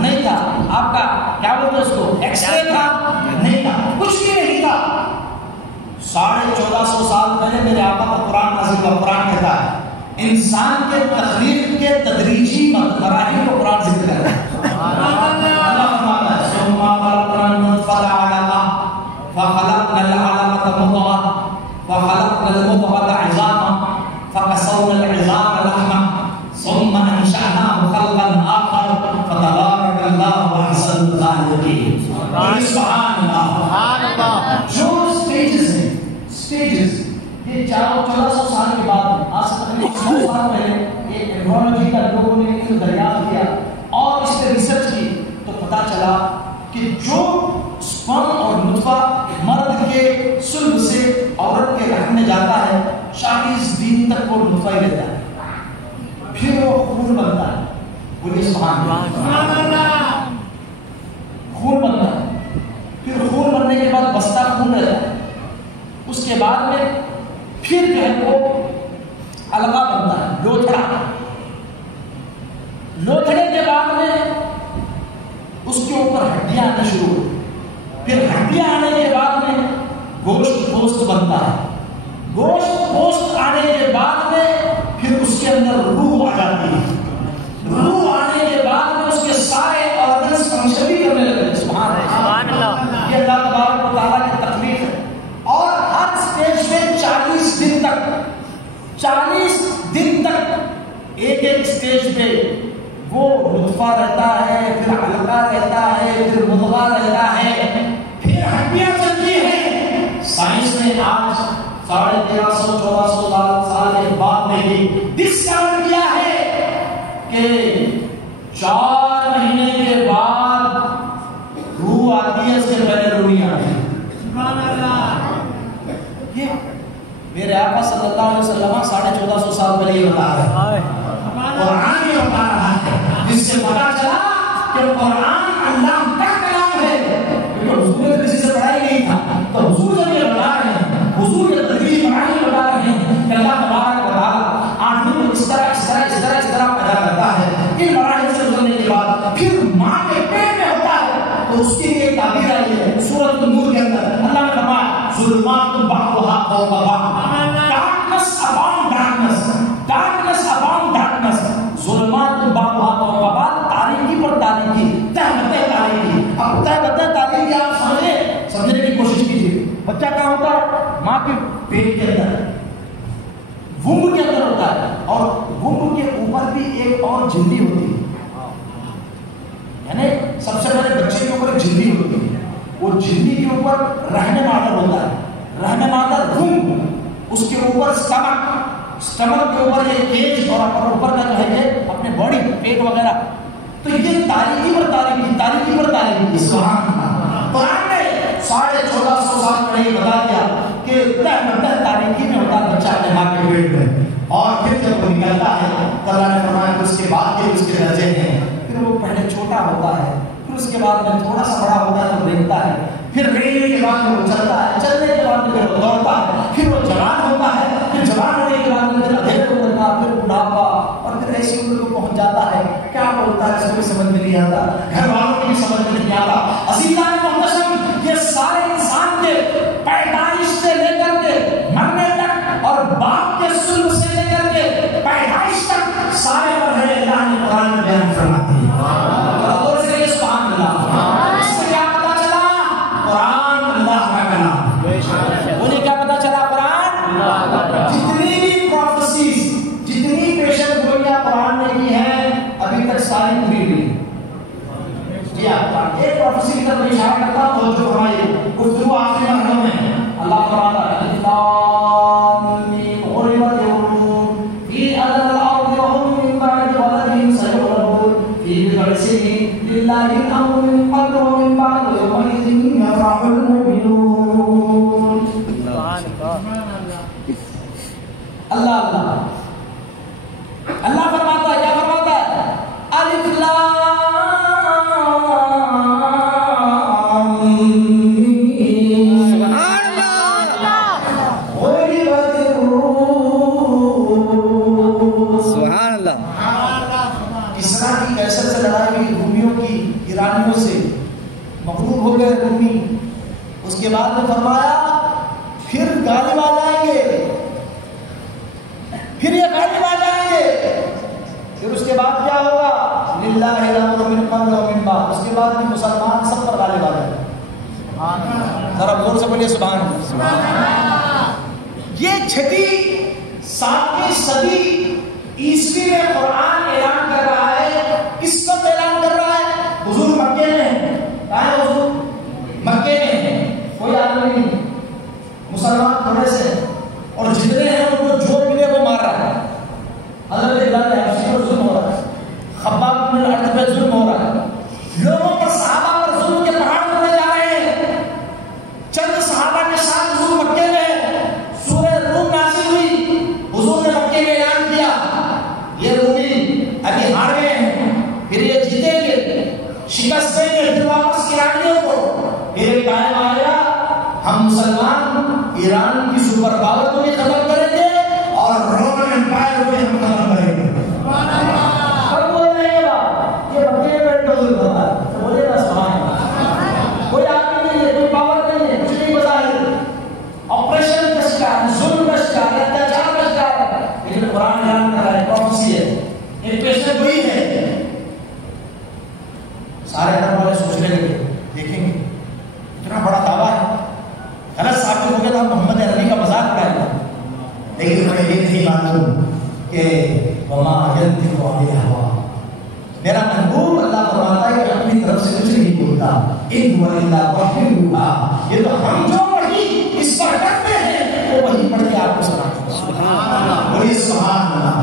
نہیں تھا. آپ کا کیا بولتے ہیں اس کو ایکس رے تھا نہیں تھا. کچھ بھی نہیں تھا. 1450 سال پہلے میرے آقا پر قرآن نازل ہوا. قرآن کہتا ہے انسان کے تخلیق کے تدریجی مراحل کو قرآن ذکر کرتا ہے. اللہ فرماتا ہے ثم خلقنا النطفة علقة فخلقنا العلقة مضغة فخلقنا المضغة عظاما فكسونا العظام لحما ثم أنشأناه خلقا آخر فتبارك الله أحسن الخالقين. سبحان اللہ. جو سٹیجز یہ 1400 سال کے بعد آج سے تقریباً 100 سال پہلے ایک ایمبرولوجی کا لوگوں نے علم دریافت کیا اور اس پہ ریسرچ کی تو پتا چلا کہ جو سپرم اور نطفہ مرد کے صلب سے عورت کے رحم میں جاتا ہے تک وہ نطفہ ہی رہتا ہے، پھر وہ خون بنتا ہے. بولیے سبحان اللہ. خون بنتا ہے، پھر خون بننے کے بعد بستہ خون رہتا ہے. اس کے بعد میں پھر جو ہے وہ علقہ بنتا ہے، لوتھڑا. لوتھڑے کے بعد میں اس کے اوپر ہڈیاں آنا شروع ہوتی. پھر ہڈیاں آنے کے بعد میں گوشت بنتا ہے. گوشت آنے کے بعد میں پھر اس کے اندر روح آ جاتی ہے. روح آنے کے بعد میں اس کے سارے آرگنز فنکشن بھی کرنے لگتے ہیں. سبحان اللہ. یہ اللہ تبارک و تعالیٰ کی تخلیق ہے. اور ہر اسٹیج میں 40 دن تک ایک اسٹیج پہ وہ نطفہ رہتا ہے، پھر علقہ رہتا ہے، پھر مضغہ رہتا ہے، پھر ہڈیاں چلتی ہیں. سائنس نے آج 1350-1400 سال کے بعد میں بھی ڈسکور کیا ہے کہ 4 مہینے کے بعد روح آتی ہے، اس سے پہلے روح نہیں آتی. سبحان اللہ. یہ میرے آقا صلی اللہ علیہ وسلم 1450 سال پہلے یہ بتا رہے ہیں. قرآن یہ بتا رہا ہے، جس سے پتا چلا کہ قرآن اللہ کا کلام ہے. کیونکہ حضور نے کسی سے پڑھا ہی نہیں تھا، تو حضور جب یہ بتا رہے ہیں، حضور یہ تدریج پڑھائی بتا رہے ہیں کہ اللہ تبارک و تعالیٰ آدمی کو اس طرح پیدا کرتا ہے. ان مراحل سے گزرنے کے بعد پھر ماں کے پیٹ میں ہوتا ہے، تو اس کی ایک تعبیر آئی ہے سورۃ النور کے اندر. اللہ نے فرمایا ظلمات بعضها فوق بعض، darkness upon darkness، darkness upon darkness، ظلمات بعضها فوق بعض، تاریکی پر تاریکی، تہمتیں تاریکی. اب تہمتیں تاریکی آپ سمجھنے کی کوشش کیجیے. بچہ کہاں ہوتا ہے؟ ماں کے پیٹ کے اندر، ومب کے اندر ہوتا ہے. اور ومب کے اوپر بھی ایک اور جھلی ہوتی ہے. یعنی سب سے پہلے بچے کے اوپر ایک جھلی ہوتی ہے. وہ جھلی کے اوپر رحم مادر ہوتا ہے. رحم مادر ومب، اس کے اوپر سٹمک کے اوپر یہ کیج، اور اوپر کا جو ہے یہ اپنے باڈی پیٹ وغیرہ. تو یہ تاریکی پر تاریکی. سبحان اللہ. قرآن نے 1450 سال پہلے یہ بتا دیا کہ تاریکی میں ہوتا ہے بچہ اپنے ماں کے پیٹ میں. اور پھر جب وہ نکلتا ہے تو اللہ نے فرمایا کہ اس کے بعد کے اس کے درجے ہیں. پھر وہ پہلے چھوٹا ہوتا ہے، پھر اس کے بعد میں تھوڑا سا بڑا ہوتا ہے تو ریگتا ہے، پھر ریگنے کے بعد میں وہ چلتا ہے، چلنے کے بعد میں پھر وہ دوڑتا ہے، پھر وہ جوان ہوتا ہے، پھر جوان ہونے کے بعد میں پھر ادھیڑ عمر کا، پھر بڑھاپا، اور پھر ایسی عمر کو پہنچ جاتا ہے. کیا بولتا ہے اس کو سمجھ میں نہیں آتا، گھر والوں کو بھی سمجھ میں نہیں آتا. عزیزان محترم، یہ سارے انسان کے پیدائش سے لے کر کے مرنے تک، اور باپ کے سلب سے لے کر کے پیدائش تک سارے مرحلے اللہ نے قرآن میں بیان فرما دیے. اور سے سبحان اللہ. اس سے کیا پتا چلا؟ قرآن اللہ کا کلام. بولیے کیا پتا چلا؟ قرآن اللہ کا کلام. جتنی بھی پروفیسیز، جتنی پیشن گوئیاں قرآن نے کی ہیں، ابھی تک ساری پوری نہیں. جی آپ ایک پروفیسی کی طرف اشارہ کرتا ہوں، جو فرمائیے گفتگو آخری مرحلوں میں اللہ فرماتا ہے اللہ اللہ. اللہ فرماتا ہے، کیا فرماتا ہے؟ الف لام ایرانیوں سے مغلوب ہو گئے رومی. اس کے بعد میں فرمایا پھر غالب آ جائیں گے، پھر یہ غالب آ جائیں گے. پھر اس کے بعد کیا ہوگا؟ للہ الامر من قبل و من بعد. اس کے بعد میں مسلمان سب پر غالب آ جائیں گے. ذرا زور سے بولیے سبحان اللہ. یہ 7ویں صدی عیسوی میں قرآن اعلان کر رہا ہے. کس وقت اعلان کر رہا ہے؟ حضور مکے میں ہیں. کہاں ہے حضور؟ مکے میں ہیں. کوئی آدمی نہیں، مسلمان تھوڑے سے، اور جتنے ہیں ان کو جو ملے وہ مار رہا ہے. حضرت بلال حبشی پر ظلم ہو رہا ہے، خباب بن الارت پہ ظلم ہو رہا ہے، لوگوں پر صحابہ پر ظلم کے پہاڑ توڑے جا رہے ہیں. چند صحابہ کے ساتھ حضور مکے میں، سورہ روم نازل ہوئی، حضور نے مکے ایران کی سپر پاور کو بھی ختم کریں گے اور رومن امپائر کو بھی ہم ختم کریں گے. ہم بول رہے ہیں یہ بکے بیٹھے ہوئے بتا بولے نا سبحان اللہ. کوئی آدمی نہیں ہے, کوئی پاور نہیں ہے, کچھ نہیں بظاہر آپریشن کا شکار, ظلم کا شکار, اتیاچار کا شکار, لیکن قرآن اعلان کر رہا ہے پروفیسی ہے, ایک پیشن گوئی ہے. سارے عرب والے سوچنے لگے دیکھیں گے اتنا بڑا دعویٰ ہے, غلط ثابت ہو گیا تھا, محمد عربی کا مذاق اڑایا تھا. لیکن میں یہ نہیں معلوم کہ وما ينطق عن الهوى, میرا محبوب اللہ فرماتا ہے کہ اپنی طرف سے کچھ نہیں بولتا, ان هو الا وحی یوحی. یہ تو ہم جو وحی اس پر کرتے ہیں وہ وحی پڑھ کے آپ کو سناتے ہیں. سبحان اللہ, بولیے سبحان اللہ.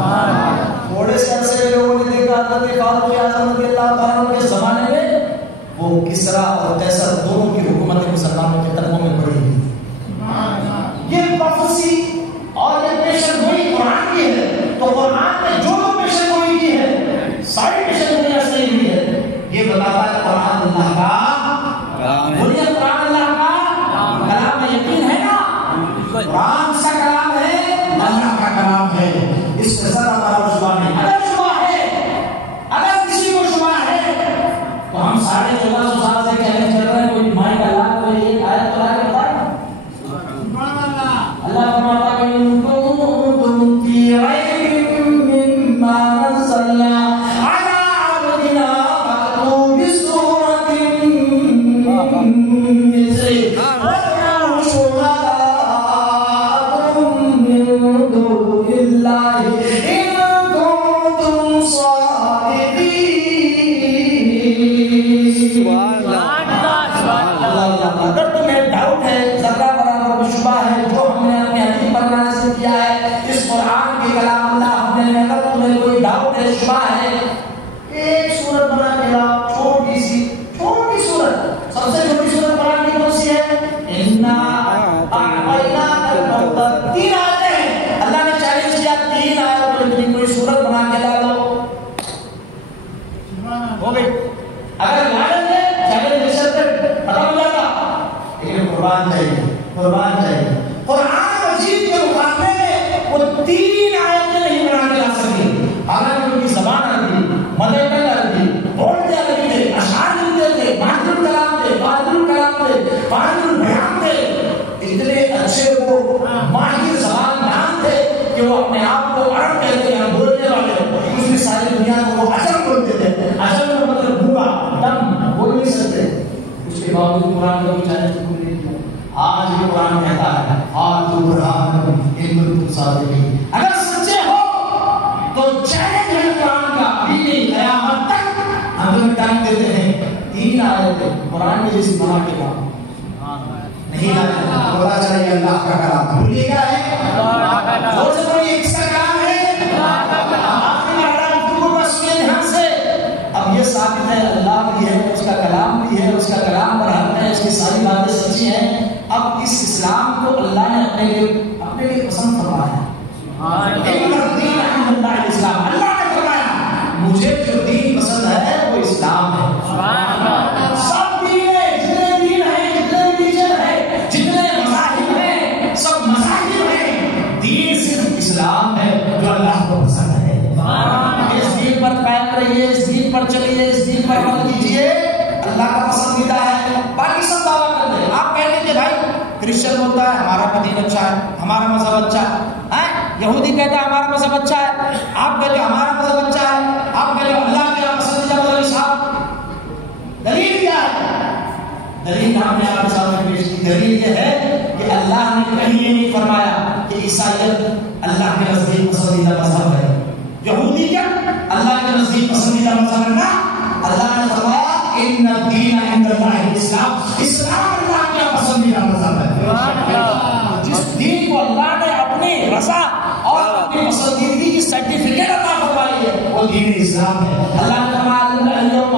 تھوڑے سے عرصے لوگوں نے دیکھا حضرت فاروق اعظم رضی اللہ تعالیٰ عنہ کے زمانے میں وہ کسرا اور قیصر دونوں کی حکومت مسلمانوں کے ترکوں میں پڑی ہوئی. یہ پروفیسی اور یہ پیشن گوئی قرآن کی ہے, تو قرآن میں جو پیشن گوئی کی ہے ساری پیشن گوئیاں صحیح ہوئی ہے. یہ بتاتا ہے قرآن اللہ کا, بولیے قرآن اللہ کا کلام میں یقین ہے نا, قرآن سا کلام ہے, اللہ کا کلام ہے, اس میں ذرا ہمارا شبہ نہیں. اگر شبہ ہے, اگر کسی کو شبہ ہے تو ہم 1450 سال سے کہنے چل رہے ہیں کوئی مائک اللہ کوئی ایک آیت تو لا کے بتائے. اللہ فرماتا ہے ان کنتم فی ریب مما نزلنا علی عبدنا فأتوا بسورۃ من مثلہ وادعوا شہداءکم من دون اللہ ان کنتم صادقین. اگر تمہیں ڈاؤٹ ہے, ذرہ برابر شبہ ہے جو ہم نے اپنے حدیث پر نازل کیا ہے اس قرآن کے کلام اللہ ہم نے, اگر تمہیں کوئی ڈاؤٹ ہے, شبہ ہے, ایک سورت بنا کے لاؤ, چھوٹی سورت. سب سے چھوٹی سورت قرآن کی کون سی ہے؟ انا اعطیناک الکوثر. 3 آیتیں ہیں, اللہ نے چیلنج کیا 3 آیتوں میں کوئی سورت بنا کے لا لو, ہو گئی. اگر لائن ہے چیلنج ختم ہو جاتا, لیکن قربان چاہیے. قرآن مجید کے مقابلے میں وہ 3 آیتیں نہیں بنا کے لا سکے. حالانکہ ان کی زبان عربی, مدر ٹنگ عربی, بولتے عربی تھے, اشعار لکھتے تھے, ماہر الکلام تھے, ماہر البیان تھے, اتنے اچھے وہ ماہر زبان دان تھے کہ وہ اپنے آپ کو عرب کہتے ہیں, بولنے والے. دوسری ساری دنیا کو وہ عجم بولتے تھے. عجم کا مطلب بھوکا, دم, بول نہیں سکتے. اس کے باوجود قرآن کا بھی چیلنج قبول نہیں کیا. آج بھی قرآن کہتا ہے آتوا برہانکم ان کنتم صادقین. اگر سچے ہو تو چیلنج ہے قرآن کا, ابھی نہیں قیامت تک ہم لوگ ٹائم دیتے ہیں. 3 آیتیں قرآن کی جیسی بنا کے لاؤ, نہیں لانا. بولا چاہیے اللہ کا کلام, بھولیے گا ہے اور سے کوئی ایک کا کلام ہے. اب یہ ثابت ہے اللہ بھی ہے, اس کا کلام بھی ہے, اس کا کلام برحق ہے, اس کی ساری باتیں سچی ہیں. اب اس اسلام کو اللہ نے اپنے لیے پسند فرمایا. اسلام اللہ نے فرمایا مجھے جو دین پسند ہے وہ اسلام ہے. سب دین ہیں, جتنے دین ہیں, جتنے ریلیجن ہیں, جتنے مذاہب ہیں, سب مذاہب ہیں, دین صرف اسلام ہے جو اللہ کو پسند ہے. اس دین پر قائم رہیے, اس دین پر چلیے, اس دین پر عمل کیجیے, اللہ کا پسندیدہ ہے. باقی سب دعویٰ کرتے ہیں. آپ کہتے ہیں کہ بھائی کرسچن بولتا ہے ہمارا دین اچھا ہے, ہمارا مذہب اچھا ہے, یہودی کہتا ہے ہمارا مذہب اچھا ہے, آپ کہتے ہیں ہمارا مذہب اچھا ہے, آپ کہتے ہیں اللہ کے پسندیدہ مذہب صاحب. دلیل کیا ہے؟ دلیل ہم نے آپ کے سامنے پیش کی. دلیل یہ ہے کہ اللہ نے کہیں یہ نہیں فرمایا کہ عیسائیت اللہ کے نزدیک پسندیدہ مذہب ہے, یہودی کیا اللہ کے نزدیک پسندیدہ مذہب ہے. اللہ نے فرمایا ان الدین عند اللہ الاسلام, اسلام اللہ کا پسندیدہ مذہب ہے. جس دین کو اللہ نے اپنی رضا اور اپنی پسندیدگی کی سرٹیفکیٹ عطا فرمائی ہے وہ دین اسلام ہے. اللہ نے فرمایا اليوم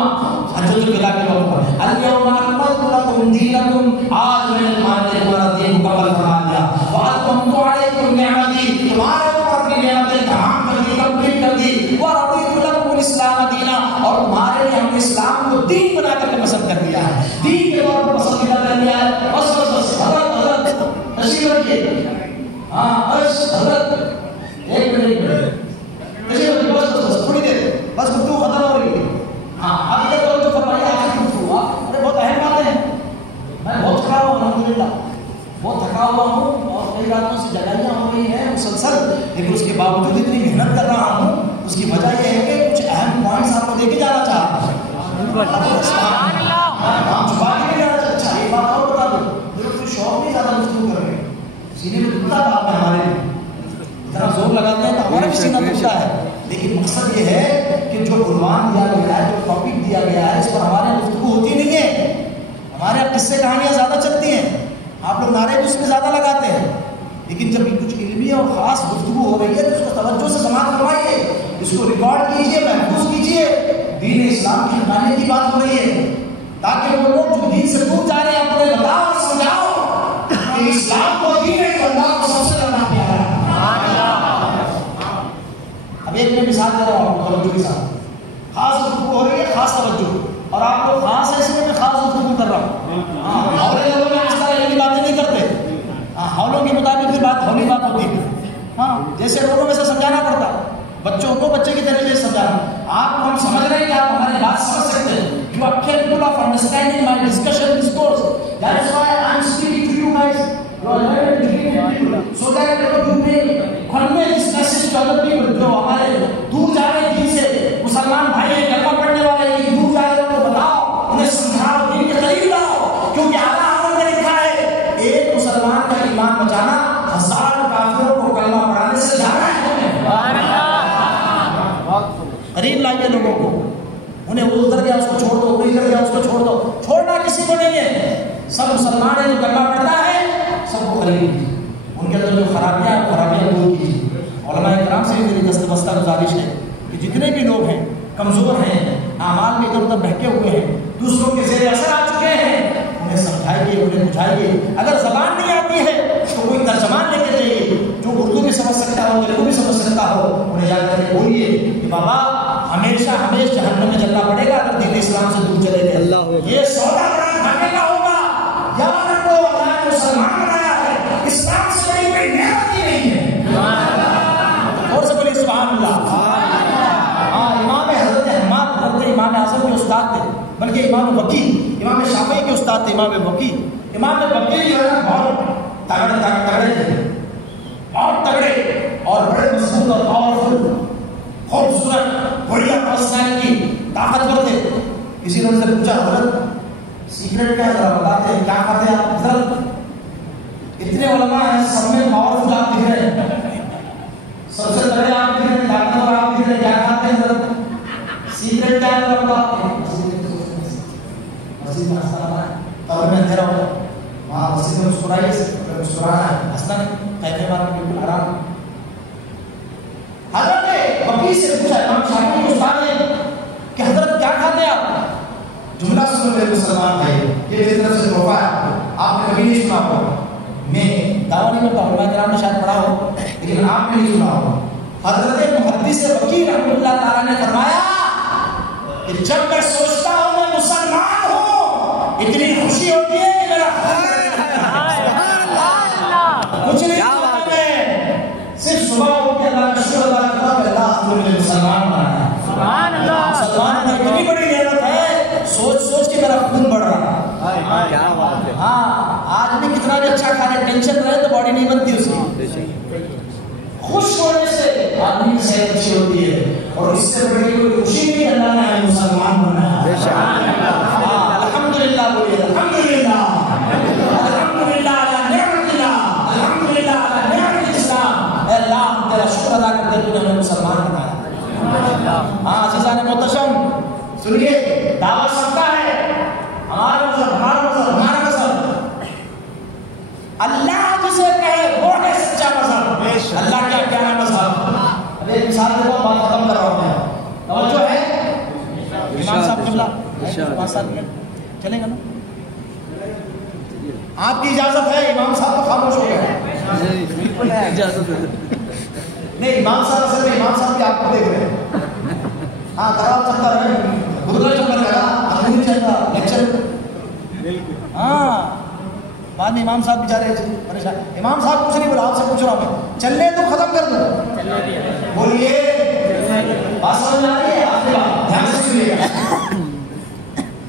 حجۃ الوداع کے موقع پر اليوم اکملت لکم دینکم, آج میں نے تمہارے تمہارا دین مکمل فرما دیا. واتممت علیکم نعمتی, تمہارے اوپر کی نعمتیں تمام کر دی, کمپلیٹ کر دی. ورضیت لکم الاسلام دینا, اور تمہارے لیے ہم نے اسلام کو دین بنا کر کے پسند کر دیا ہے, دین کے طور پر پسندیدہ کر دیا ہے. بس تشریف رکھیے. ہاں بس حضرت ایک منٹ بس تھوڑی دیر بس گفتگو ختم ہو رہی ہے. ہاں اب یہ تو جو فرمایا آخر گفتگو ارے بہت اہم باتیں ہیں. میں بہت تھکا ہوا ہوں الحمدللہ, بہت تھکا ہوا ہوں اور کئی راتوں سے جگائیاں ہو رہی ہیں مسلسل, لیکن اس کے باوجود اتنی محنت کر رہا ہوں. اس کی وجہ یہ ہے کہ کچھ اہم پوائنٹس آپ کو دے کے جانا چاہتا ہوں. ہم چھپا کے نہیں جانا چاہتا. اچھا ایک بات اور بتا دوں, میرے کوئی شوق نہیں زیادہ گفتگو کر رہے ہیں, سینے میں دکھتا بات ہے ہمارے لیے, اتنا زور لگاتے ہیں تو ہمارا بھی سینہ دکھتا ہے. لیکن مقصد یہ ہے کہ جو عنوان دیا گیا ہے, جو ٹاپک دیا گیا ہے, اس پر ہمارے گفتگو ہوتی نہیں ہے. ہمارے یہاں قصے کہانیاں زیادہ چلتی ہیں, آپ لوگ نعرے بھی اس میں زیادہ لگاتے ہیں. لیکن جب کچھ علمی اور خاص گفتگو ہو رہی ہے تو اس کو توجہ سے سماعت فرمائیے, اس کو ریکارڈ کیجئے, محفوظ کیجئے. دین اسلام کی حقانیت کی بات ہو رہی ہے, تاکہ وہ لوگ جو دین سے دور جا رہے ہیں اپنے بتاؤ اور سمجھاؤ کہ اسلام کو دین ہے, اللہ کو سب سے زیادہ پیارا ہے. اب ایک میں مثال دے رہا ہوں توجہ کے ساتھ. خاص گفتگو ہو رہی ہے, خاص توجہ, اور آپ لوگ خاص ہے اس لیے میں خاص گفتگو کر رہا ہوں. ہاں لوگوں میں اس طرح یہ باتیں نہیں کرتے. ہاولوں کے مطابق پھر بات ہولی بات ہوتی ہے. ہاں جیسے لوگوں میں سے سمجھانا پڑتا ہے, بچوں کو بچے کی طریقے سے سمجھانا. آپ کو ہم سمجھ رہے ہیں کہ آپ ہماری بات سمجھ سکتے ہیں. You are capable of understanding my discussion discourse. That is why I am speaking to you guys. You are very difficult so that you may convey this message to other people. جو ہمارے دور جا رہے دین سے, مسلمان بھائی ہیں, کلمہ پڑھنے والے ہیں, دور جا رہے ہیں, بتاؤ انہیں سمجھاؤ, دین کے قریب لاؤ. کیونکہ اعلیٰ حضرت نے لکھا ہے ایک مسلمان کا ایمان بچانا 1000 کافروں کو کلمہ پڑھانے سے زیادہ ہے. قریب لائیے لوگوں کو, انہیں وہ ادھر گیا اس کو چھوڑ دو, کوئی ادھر گیا اس کو چھوڑ دو. چھوڑنا کسی کو نہیں ہے, سب مسلمان ہیں, جو کلمہ پڑھتا ہے سب کو قریب کیجیے. ان کے اندر جو خرابیاں دور کیجیے. علماء کرام سے میری دست بستہ گزارش ہے کہ جتنے بھی لوگ ہیں کمزور ہیں, اعمال میں ادھر ادھر بہکے ہوئے ہیں, دوسروں کے زیر اثر آ چکے ہیں, انہیں سمجھائیے, انہیں بجھائیے. اگر زبان نہیں آتی ہے تو کوئی ترجمان لے کے جائیے, جو اردو بھی سمجھ سکتا ہو, تیلگو بھی سمجھ سکتا ہو. انہیں یاد کر کے بولیے کہ بابا ہمیشہ جہنم میں جلنا پڑے گا اگر دین اسلام سے دور چلے گئے. یہ سودا بڑا کھانے کا ہوگا. یاد رکھو اللہ نے مسلمان بنایا ہے, اسلام سے بڑی کوئی نعمت ہی نہیں ہے. اور سے بولیے سبحان اللہ. ہاں امام حضرت حماد حضرت امام اعظم کے استاد تھے, بلکہ امام وکیل, امام شافعی کے استاد تھے امام وکیل. امام وکیل جو ہے بہت تگڑے تھے, بہت تگڑے اور بڑے مضبوط اور پاورفل, خوبصورت, بڑھیا پرسنالٹی, طاقتور تھے. کسی نے ان سے پوچھا حضرت سیکرٹ کیا ہے ذرا بتاتے ہیں, کیا کھاتے ہیں آپ؟ حضرت اتنے علماء ہیں, سب میں پاورفل آپ دکھ رہے ہیں, سب سے تگڑے آپ دکھ رہے ہیں, طاقتور آپ دکھ رہے ہیں, کیا کھاتے ہیں حضرت؟ سیکرٹ کیا ہے ذرا بتاتے ہیں. مسجد میں ہنسنا ہے, قبر میں اندھیرا ہوگا, وہاں مسجد میں مسکرائیے, مسکرانا ہے, ہنسنا نہیں, کہنے والا بالکل حرام. حضرت نے وکیل سے پوچھا, امام شافعی کے استاد نے, کہ حضرت کیا کھاتے ہیں آپ؟ جملہ سنو میرے مسلمان بھائی, یہ میری طرف سے تحفہ ہے, آپ نے کبھی نہیں سنا ہوگا. میں دعویٰ نہیں کرتا ہوں, علماء کرام نے شاید پڑھا ہو لیکن آپ نے نہیں سنا ہوگا. حضرت محدث وکیل رحمۃ اللہ تعالیٰ نے فرمایا کہ جب میں سوچتا ہوں میں مسلمان ہوں, اتنی خوشی ہوتی ہے کہ میرا کچھ نہیں کرتا, میں صرف صبح اٹھ کے اللہ کا شکر ادا کرتا ہوں کہ اللہ نے مجھے مسلمان بنایا. مسلمان میں اتنی بڑی نعمت ہے, سوچ سوچ کے میرا خون بڑھ رہا ہے. ہاں آج بھی کتنا بھی اچھا کھانے, ٹینشن رہے تو باڈی نہیں بنتی اس کی. خوش ہونے سے آدمی کی صحت اچھی ہوتی ہے, اور اس سے بڑی کوئی خوشی نہیں اللہ نے ہمیں مسلمان بنایا. الحمدللہ بولیے, الحمدللہ, الحمدللہ علی نعمت اللہ, الحمدللہ علی نعمت الاسلام. اے اللہ تیرا شکر ادا کرتے تو نے ہمیں مسلمان بنایا. ہاں عزیزان محتشم سنیے, دعویٰ سب کا ہے, ہمارا مذہب, ہمارا مذہب, ہمارا مذہب, اللہ جسے کہے وہ ہے سچا مذہب. اللہ کیا کہنا ہے مذہب. اب ایک مثال دیتا ہوں, بات ختم کر رہا ہوں میں. توجہ ہے امام صاحب قبلہ 5-7 منٹ چلیں گا نا؟ آپ کی اجازت ہے؟ امام صاحب تو خاموش ہو گئے. اجازت ہے نہیں, امام صاحب اصل میں امام صاحب بھی آپ کو دیکھ رہے ہیں. ہاں خراب چلتا رہے, گردہ چکر لگا, اندھوری چلتا لیکچر. ہاں بعد میں امام صاحب بیچارے پریشان. امام صاحب کچھ نہیں بولا, آپ سے پوچھ رہا ہوں میں, چلنے تو ختم کر دوں. بولیے بات سمجھ آ رہی ہے آپ کی بات, دھیان سے سنیے گا.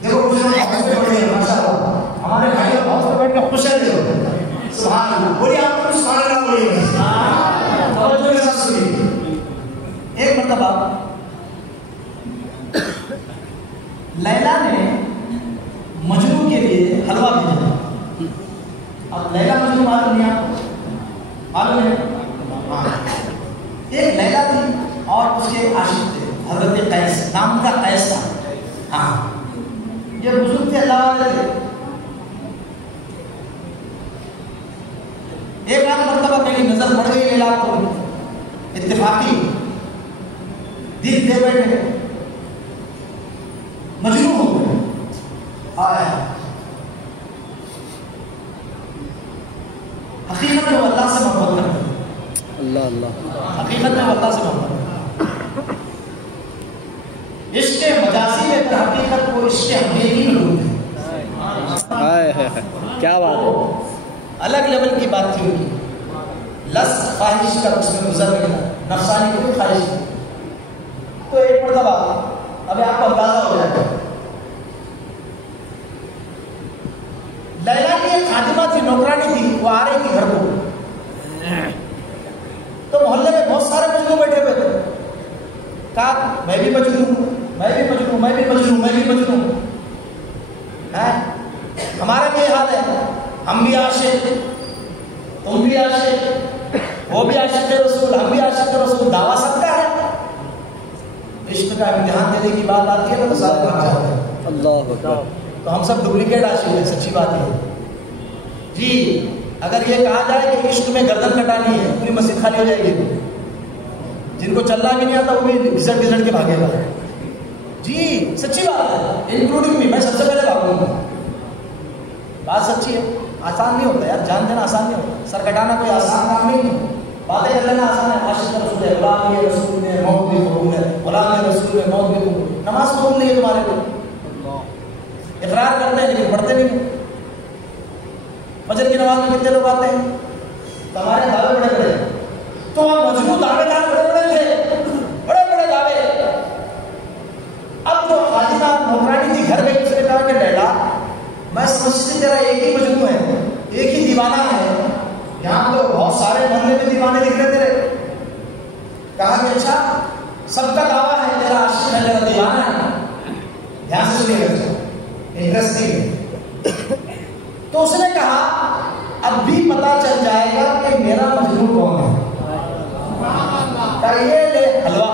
دیکھو کچھ لوگ ہاؤس پہ پڑھے ہیں ماشاء اللہ, ہمارے بھائی لوگ ہاؤس پہ بیٹھ کے خوش رہتے ہو. سبحان اللہ. بولیے آپ کو سبحان اللہ بولیے, توجہ کے ساتھ سنیے. ایک مرتبہ لیلا نے مجنو کے لیے حلوہ بھیجا. اب لیلا مجنو معلوم نہیں آپ کو, معلوم ہے؟ ایک لیلا تھی اور اس کے عاشق تھے حضرت قیس, نام کا قیس تھا. ہاں یہ بزرگ تھے, اللہ والے تھے. ایک آدھ مرتبہ میری نظر پڑ گئی لیلا کو, اتفاقی دل دے بیٹھے, مجنون ہو گئے. آیا حقیقت میں وہ اللہ سے محبت کرتے ہیں. اللہ اللہ. حقیقت میں وہ اللہ سے محبت کرتے ہیں. عشق مجازی میں در حقیقت وہ عشق حقیقی میں ڈھونڈتے ہیں. کیا بات ہے. الگ لیول کی بات تھی ان کی. لس خواہش کا اس میں گزر نکلا, نفسانی کوئی خواہش نہیں. تو ایک مرتبہ ابھی آپ کو اندازہ ہو جائے گا, لیلا کی ایک خادمہ تھی, نوکرانی تھی, وہ آ رہی تھی گھر کو. تو محلے میں بہت سارے مجنون بیٹھے ہوئے تھے. کہا میں بھی مجنون, میں بھی مجنون, میں بھی مجنون, میں بھی مجنون. ہمارا بھی یہ حال ہے, ہم بھی عاشق, تم بھی عاشق, وہ بھی عاشق رسول, ہم بھی عاشق رسول. دعویٰ سب کا ہے. عشق کا امتحان دینے کی بات آتی ہے نا تو سارے بھاگ جاتے ہیں. اللہ اکبر. تو ہم سب ڈپلیکیٹ عاشق ہیں, سچی بات ہے جی. اگر یہ کہا جائے کہ عشق میں گردن کٹانی ہے, پوری مسجد خالی ہو جائے گی. جن کو چلنا بھی نہیں آتا وہ بھی گھسٹ گھسٹ کے بھاگے گا. جی سچی بات ہے, انکلوڈنگ بھی. میں سب سے پہلے بھاگوں گا. بات سچی ہے. آسان نہیں ہوتا یار, جان دینا آسان نہیں ہوتا. سر کٹانا کوئی آسان کام نہیں ہے. باتیں کر لینا آسان ہے. عاشق رسول ہے, غلام رسول نے موت بھی قبول ہے, غلام رسول نے موت بھی قبول. نماز قبول نہیں ہے تمہارے کو, اقرار کرتے ہیں لیکن پڑھتے نہیں ہیں. فجر کی نماز میں کتنے لوگ آتے ہیں, ہمارے دعوے بڑے بڑے. تو ہم مضبوط دعوے دار بڑے بڑے تھے, بڑے بڑے دعوے. اب جو خادمہ نوکرانی تھی گھر گئی, اس نے کہا کہ لیلا میں سمجھتی تیرا ایک ہی مجنون ہے, ایک ہی دیوانہ ہے. یہاں تو بہت سارے محلے میں دیوانے دکھ رہے تیرے. کہا کہ اچھا سب کا دعویٰ ہے تیرا عاشق ہے, تیرا دیوانہ ہے. دھیان سے سنیے گا, انٹرسٹنگ. تو اس نے کہا اب بھی پتا چل جائے گا کہ میرا مجنون کون ہے. یہ لے حلوہ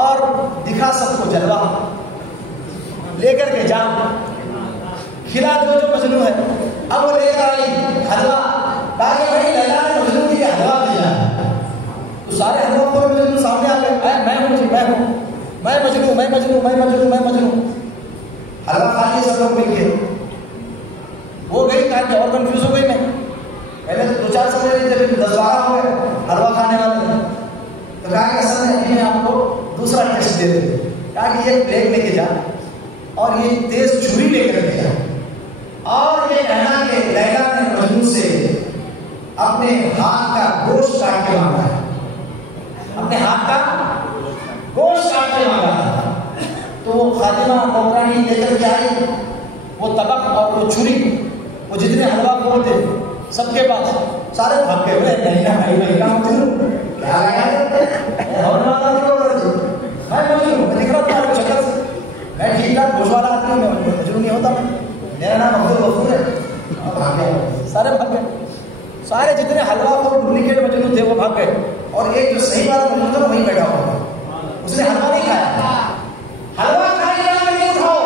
اور دکھا سب کو جلوہ, لے کر کے جا کھلا جو مجنون ہے. اب وہ لے کر آئی حلوہ, کہا کہ بھائی لیلا نے مجنون کے لیے حلوہ بھیجا ہے. تو سارے حلوہ کو مجنون سامنے آ گئے, میں ہوں جی, میں ہوں, میں مجنون, میں مجنون, میں مجنون, میں مجنون. حلوہ کھا لیے سب لوگ مل کے. وہ گئی, کہا کہ اور کنفیوز ہو گئی. میں پہلے تو 2-4 سمجھ رہی تھی, 10-12 ہو گئے حلوہ کھانے والے. تو کہا کہ اصل میں آپ کو دوسرا ٹیسٹ دے دیں. کہا کہ یہ پلیٹ لے کے جا اور یہ تیز چھری لے کر کے جا, اور یہ کہنا کہ لیلا نے مجنون سے اپنے ہاتھ کا گوشت کاٹ کے مانگا ہے, اپنے ہاتھ کا گوشت کاٹ کے مانگا ہے. تو وہ خادمہ نوکرانی لے کر کے آئی, وہ طبق اور وہ چھری, وہ جتنے حلوہ خور تھے سب کے پاس, سارے بھاگ کے ہوئے. نہیں نا بھائی, میں کیا مجنون, کیا لگا ہے میں مجنون, میں دکھ رہا تھا آپ کو شکل سے, میں ٹھیک ٹھاک گوشت والا آدمی ہوں, میں مجنون نہیں ہوتا. میں میرا نام عبد الغفور ہے. سارے بھاگ گئے, سارے جتنے حلوہ خور ڈپلیکیٹ مجنون تھے وہ بھاگ گئے, اور ایک جو صحیح والا مجنون تھا وہیں بیٹھا ہوا, اس نے حلوہ نہیں کھایا. حلوہ کھانے کا نہیں اٹھاؤ.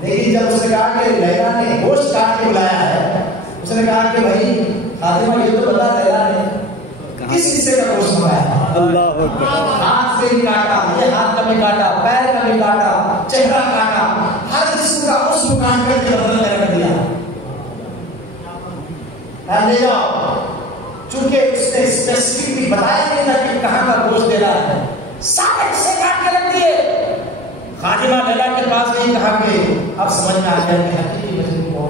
لیکن جب اس نے کہا کہ لیلا نے گوشت کاٹ کے بلایا ہے, اس نے کہا کہ بھائی خادمہ یہ تو بتا لیلا نے کس حصے کا گوشت منگایا. اللہ اکبر. ہاتھ سے بھی کاٹا, یہ ہاتھ کا بھی کاٹا, پیر کا بھی کاٹا, چہرہ کاٹا, ہر جسم کا اس کاٹ کر کے بدل کر دیا. لے جاؤ. چونکہ اس نے اسپیسیفکلی بتایا نہیں تھا کہ کہاں کا گوشت دے رہا ہے, سارے حصے کاٹ کے رکھ دیے. خادمہ لیلا کے پاس نہیں, کہا کہ اب سمجھ میں آ گیا کہ حقیقی مجنون کون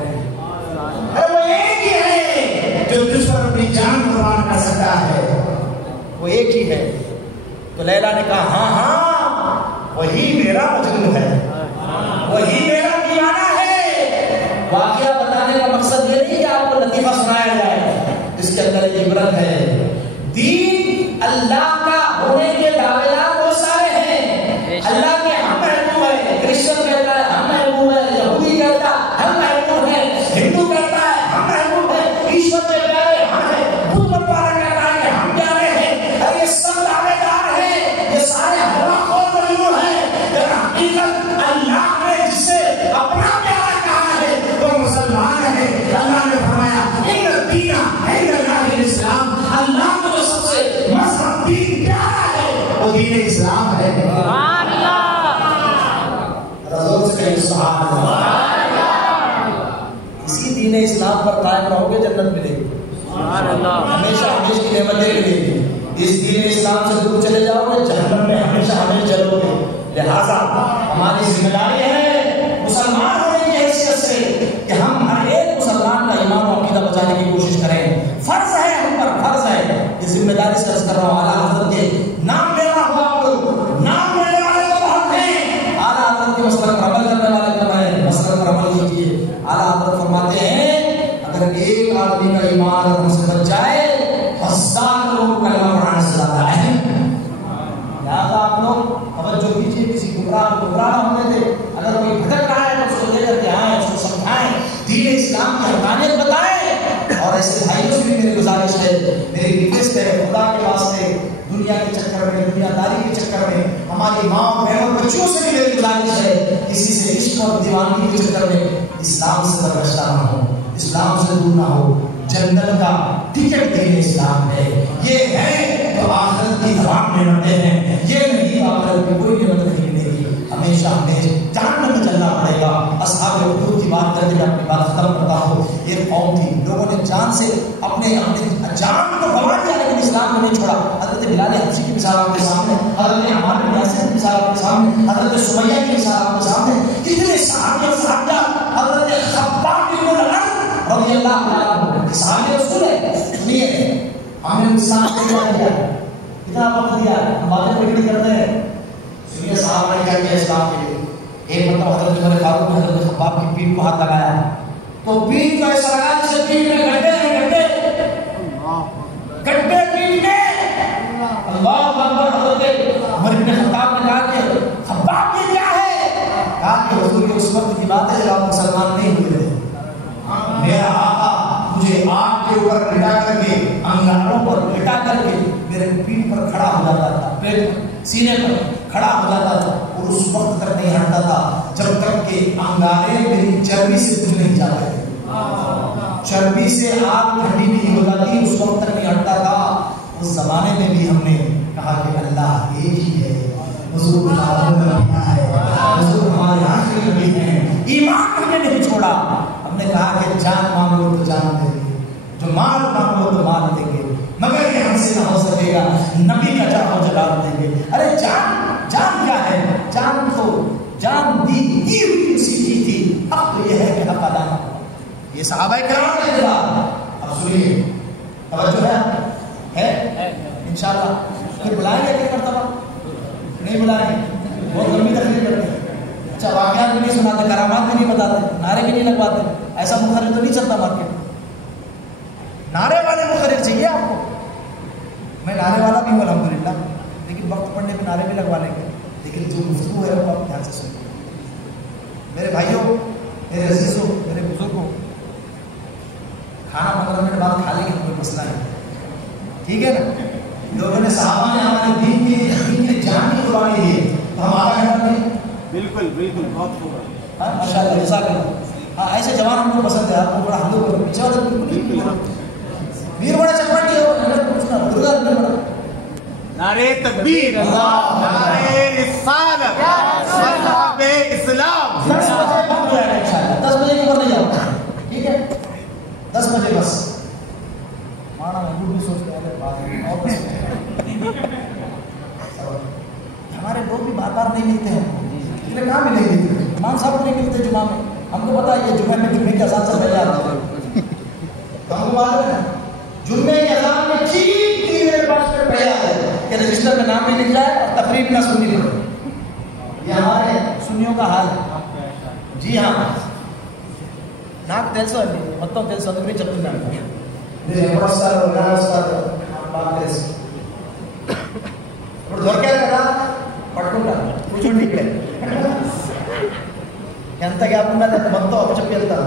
سکتا ہے؟ وہ ایک ہی ہے. تو لیلا نے کہا ہاں ہاں وہی میرا مجنون ہے, وہی میرا دیوانہ ہے. واقعہ بتانے کا مقصد یہ نہیں کہ آپ کو لطیفہ سنایا جائے, اس کے اندر ایک عبرت ہے. دین اللہ کا ہونے کے دعوے دار بہت سارے ہیں. اللہ کے ہم محبوب ہے, کرسچن کہتا ہے ہم محبوب ہے, یہودی کہتا ہے ہم محبوب ہے, ہندو کہتا ہے ہم محبوب ہے, ایشور کے پیارے ہم ہیں, بدھ مت والا کہتا ہے کہ ہم پیارے ہیں. اور یہ سب دعوے دار ہیں, یہ سارے ہوا خور مجنون ہیں. لیکن حقیقت اللہ نے جسے اپنا پیارا کہا ہے وہ مسلمان ہے. اللہ نے فرمایا ان الدین عند اللہ الاسلام, اللہ کو جو سب سے مذہب دین پیارا ہے وہ دین اسلام ہے. سبحان اللہ, رسول سے کہیں سبحان اللہ. اسی دین اسلام پر قائم رہو گے جنت ملے گی, سبحان اللہ, ہمیشہ ہمیشہ کی نعمتیں ملے گی. اس دین اسلام سے دور چلے جاؤ گے جہنم میں ہمیشہ ہمیشہ چلو گے. لہذا ہماری ذمہ داری ہے مسلمان ہونے کی حیثیت سے کہ ہم ہر ایک مسلمان کا ایمان و عقیدہ بچانے کی کوشش کریں. فرض ہے ہم پر, فرض ہے. یہ ذمہ داری سے عرض کر رہا ہوں. اعلیٰ حضرت کے نام لینا ہوا آپ لوگ, نام لینے والے تو بہت ہیں. اعلیٰ حضرت کے مسئلہ پر عمل کرنے والے کم ہیں, مسئلہ پر عمل کیجیے. اعلیٰ حضرت فرماتے ہیں اگر ایک آدمی کا ایمان اگر ہم سے بچ جائے 1000 لوگوں کو کلمہ پڑھانے سے زیادہ ہے. لہٰذا آپ لوگ توجہ کیجیے, کسی گمراہ کو گمراہ ہونے دے. اگر کوئی بھٹک رہا ہے تو اس کو لے کر کے آئیں, اس کو سمجھائیں, دین اسلام کی حقانیت بتائیں. اور ایسے بھائیوں سے بھی میری گزارش ہے, میری ریکویسٹ ہے, خدا کے واسطے دنیا کے چکر میں, دنیا داری کے چکر میں, ہماری ماں بہنوں بچوں سے بھی میری گزارش ہے کسی سے عشق اور دیوانگی کے چکر میں اسلام سے برگشتہ نہ ہو, اسلام سے دور نہ ہو. جنت کا ٹکٹ دین اسلام ہے. یہ ہے تو آخرت کی تمام نعمتیں ہیں, یہ نہیں آخرت کی کوئی نعمت نہیں ملے گی. ہمیشہ ہمیں جہنم میں چلنا پڑے گا. اصحاب حدود کی بات کر کے میں اپنی بات ختم کرتا ہوں. یہ قوم تھی, لوگوں نے جان سے اپنے جان کو گنوا دیا لیکن اسلام کو نہیں چھوڑا. حضرت بلال حبشی کی مثال آپ کے سامنے, حضرت عمار بن یاسر کی مثال آپ کے سامنے, حضرت سمیہ کی مثال آپ کے سامنے, کتنے صحابی اور صحابہ, حضرت خباب بن الارض رضی اللہ عنہ صحابی رسول ہے. سنیے ہم نے اسلام کو کیا کتنا وقت دیا, ہم باتیں پکڑی کرتے ہیں. سنیے صحابہ نے کیا کیا اسلام کے لیے. ایک مرتبہ حضرت عمر فاروق نے حضرت خباب کی پیٹھ کو ہاتھ لگایا تو پیٹھ کو ایسا لگا جیسے پیٹھ میں گڈھے ہیں, گڈھے گڈھے پیٹھ میں. اللہ اکبر. حضرت عمر بن خطاب نے کہا کہ خباب یہ کیا ہے؟ کہا کہ حضور یہ اس وقت کی بات ہے جب آپ مسلمان نہیں ہوئے تھے. میرا آقا مجھے آگ کے اوپر لٹا کر کے, انگاروں پر لٹا کر کے میرے پیٹھ پر کھڑا ہو جاتا تھا, پیٹ سینے پر کھڑا ہو جاتا تھا, اور اس وقت تک نہیں ہٹتا تھا جب تک کہ انگارے میری چربی سے کچھ نہیں جاتے تھے. چربی سے آگ ٹھنڈی نہیں ہو جاتی, اس وقت تک نہیں ہٹتا تھا. اس زمانے میں بھی ہم نے کہا کہ اللہ ایک ہی ہے, حضور ہمارے آخری نبی ہیں, ایمان ہم نے نہیں چھوڑا. ہم نے کہا کہ جان مانگو تو جان دیں گے, جو مال مانگو تو مال دیں گے, مگر یہ ہم سے نہ ہو سکے گا, نبی کا جان جلال دیں گے. ارے جان, جان کیا ہے؟ جان تو جان دی ہوئی اسی کی تھی. اب تو یہ ہے کہ حق ادا. یہ صحابہ کرام کا جواب. اب سنیے, توجہ ہے انشاءاللہ. پھر بلائیں گے ایک مرتبہ, نہیں بلائیں گے, بہت لمبی تقریر کرتے ہیں. اچھا واقعات بھی نہیں سناتے, کرامات بھی نہیں بتاتے, نعرے بھی نہیں لگواتے. ایسا مخرج تو نہیں چلتا مارکیٹ میں. نعرے والے مخرج چاہیے آپ کو. میں نعرے والا بھی ہوں الحمدللہ, لیکن وقت پڑنے پہ نعرے بھی لگوا لیں گے, لیکن جو گفتگو ہے وہ آپ دھیان سے سنیں. میرے بھائیوں, میرے عزیزوں, میرے بزرگوں, کھانا 15 منٹ بعد کھا لیں گے, کوئی مسئلہ نہیں, ٹھیک ہے نا. لوگوں نے صحابہ نے ہمارے دین کی جان کی قربانی دی ہے, تو ہم آگے ہٹا نہیں. بالکل بالکل, بہت خوب, ماشاء اللہ, جزاک اللہ. ہاں ایسے جوان ہم کو پسند ہے. آپ کو بڑا ہم لوگ پیچھے والے بالکل ویر بڑا چپٹ کیا پوچھنا درگا نہیں بڑا. نعرے تکبیر, نعرے رسالت, مذہب اسلام. 10 بجے بند ہو جائے گا انشاءاللہ, 10 بجے کی اوپر نہیں جاؤ, ٹھیک ہے, 10 بجے بس. مانا محبوب بھی سوچتے ہیں بات اور ہمارے لوگ بھی بار بار نہیں ملتے ہیں. اتنے کہاں ملیں گے, امام صاحب کو نہیں ملتے جمعہ میں. ہم کو پتا ہے یہ جمعہ میں جمعے کے اذان سے پہلے آتا ہے, ہم کو معلوم ہے. جمعے کی اذان میں ٹھیک 3 منٹ بعد پہ پڑھ جاتا ہے کہ رجسٹر میں نام بھی لکھ جائے اور تقریب نہ سننی پڑے. یہ ہمارے سنیوں کا حال ہے. جی ہاں నాకు తెలుసు అండి మొత్తం తెలుసు అందుకే చెప్తున్నాను. మీరు ఎప్పుడు వస్తారు ఎలా వస్తారు నాకు తెలుసు. ఇప్పుడు దొరికారు కదా పట్టుకుంటారు కూర్చోండి ఇక్కడే. ఎంత గ్యాప్ ఉన్నది మొత్తం ఒక చెప్పి వెళ్తారు.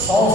100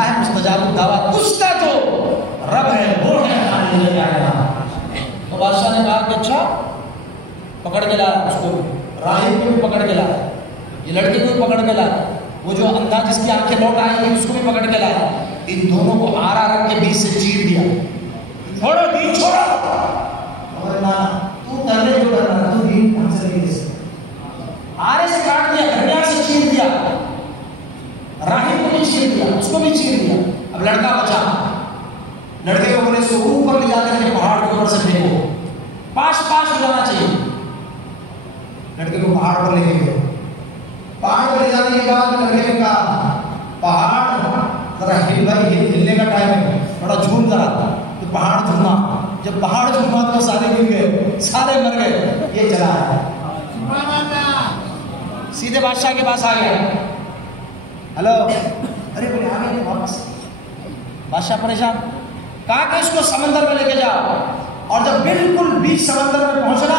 لکھا ہے مستجاب الدعوات اس کا جو رب ہے وہ ہے کھانے لے کے آئے گا. تو بادشاہ نے کہا کہ اچھا پکڑ کے لایا اس کو, راہب کو بھی پکڑ کے لایا, یہ لڑکے کو بھی پکڑ کے لایا, وہ جو اندھا جس کی آنکھیں لوٹ آئی تھی اس کو بھی پکڑ کے لایا. ان دونوں کو آرا رکھ کے بیچ سے چیر دیا, چھوڑو دین چھوڑو, اور نہ تو کر لے جو کرنا, تو دین کہاں سے لے سے آرے سے کاٹ دیا, گھڑیاں سے چیر دیا, راہب کو بھی چیر دیا, اس کو بھی چیر دیا. اب لڑکا بچا, لڑکے کو بولے اس کو اوپر لے جا کر کے پہاڑ کے اوپر سے پھینکو, پاش پاش ہو جانا چاہیے. لڑکے کو پہاڑ پر لے کے گئے, پہاڑ پر لے جانے کے بعد لڑکے نے کہا پہاڑ ذرا ہل بھائی, ہلنے کا ٹائم ہے, بڑا جھوم ذرا, تو پہاڑ جھوما. جب پہاڑ جھوما تو سارے گر گئے, سارے مر گئے. یہ چلا ہے, سیدھے بادشاہ کے پاس آ گیا. ہلو, ارے بولے آ گئے واپس. بادشاہ پریشان, کہا کہ اس کو سمندر میں لے کے جاؤ, اور جب بالکل بیچ سمندر میں پہنچنا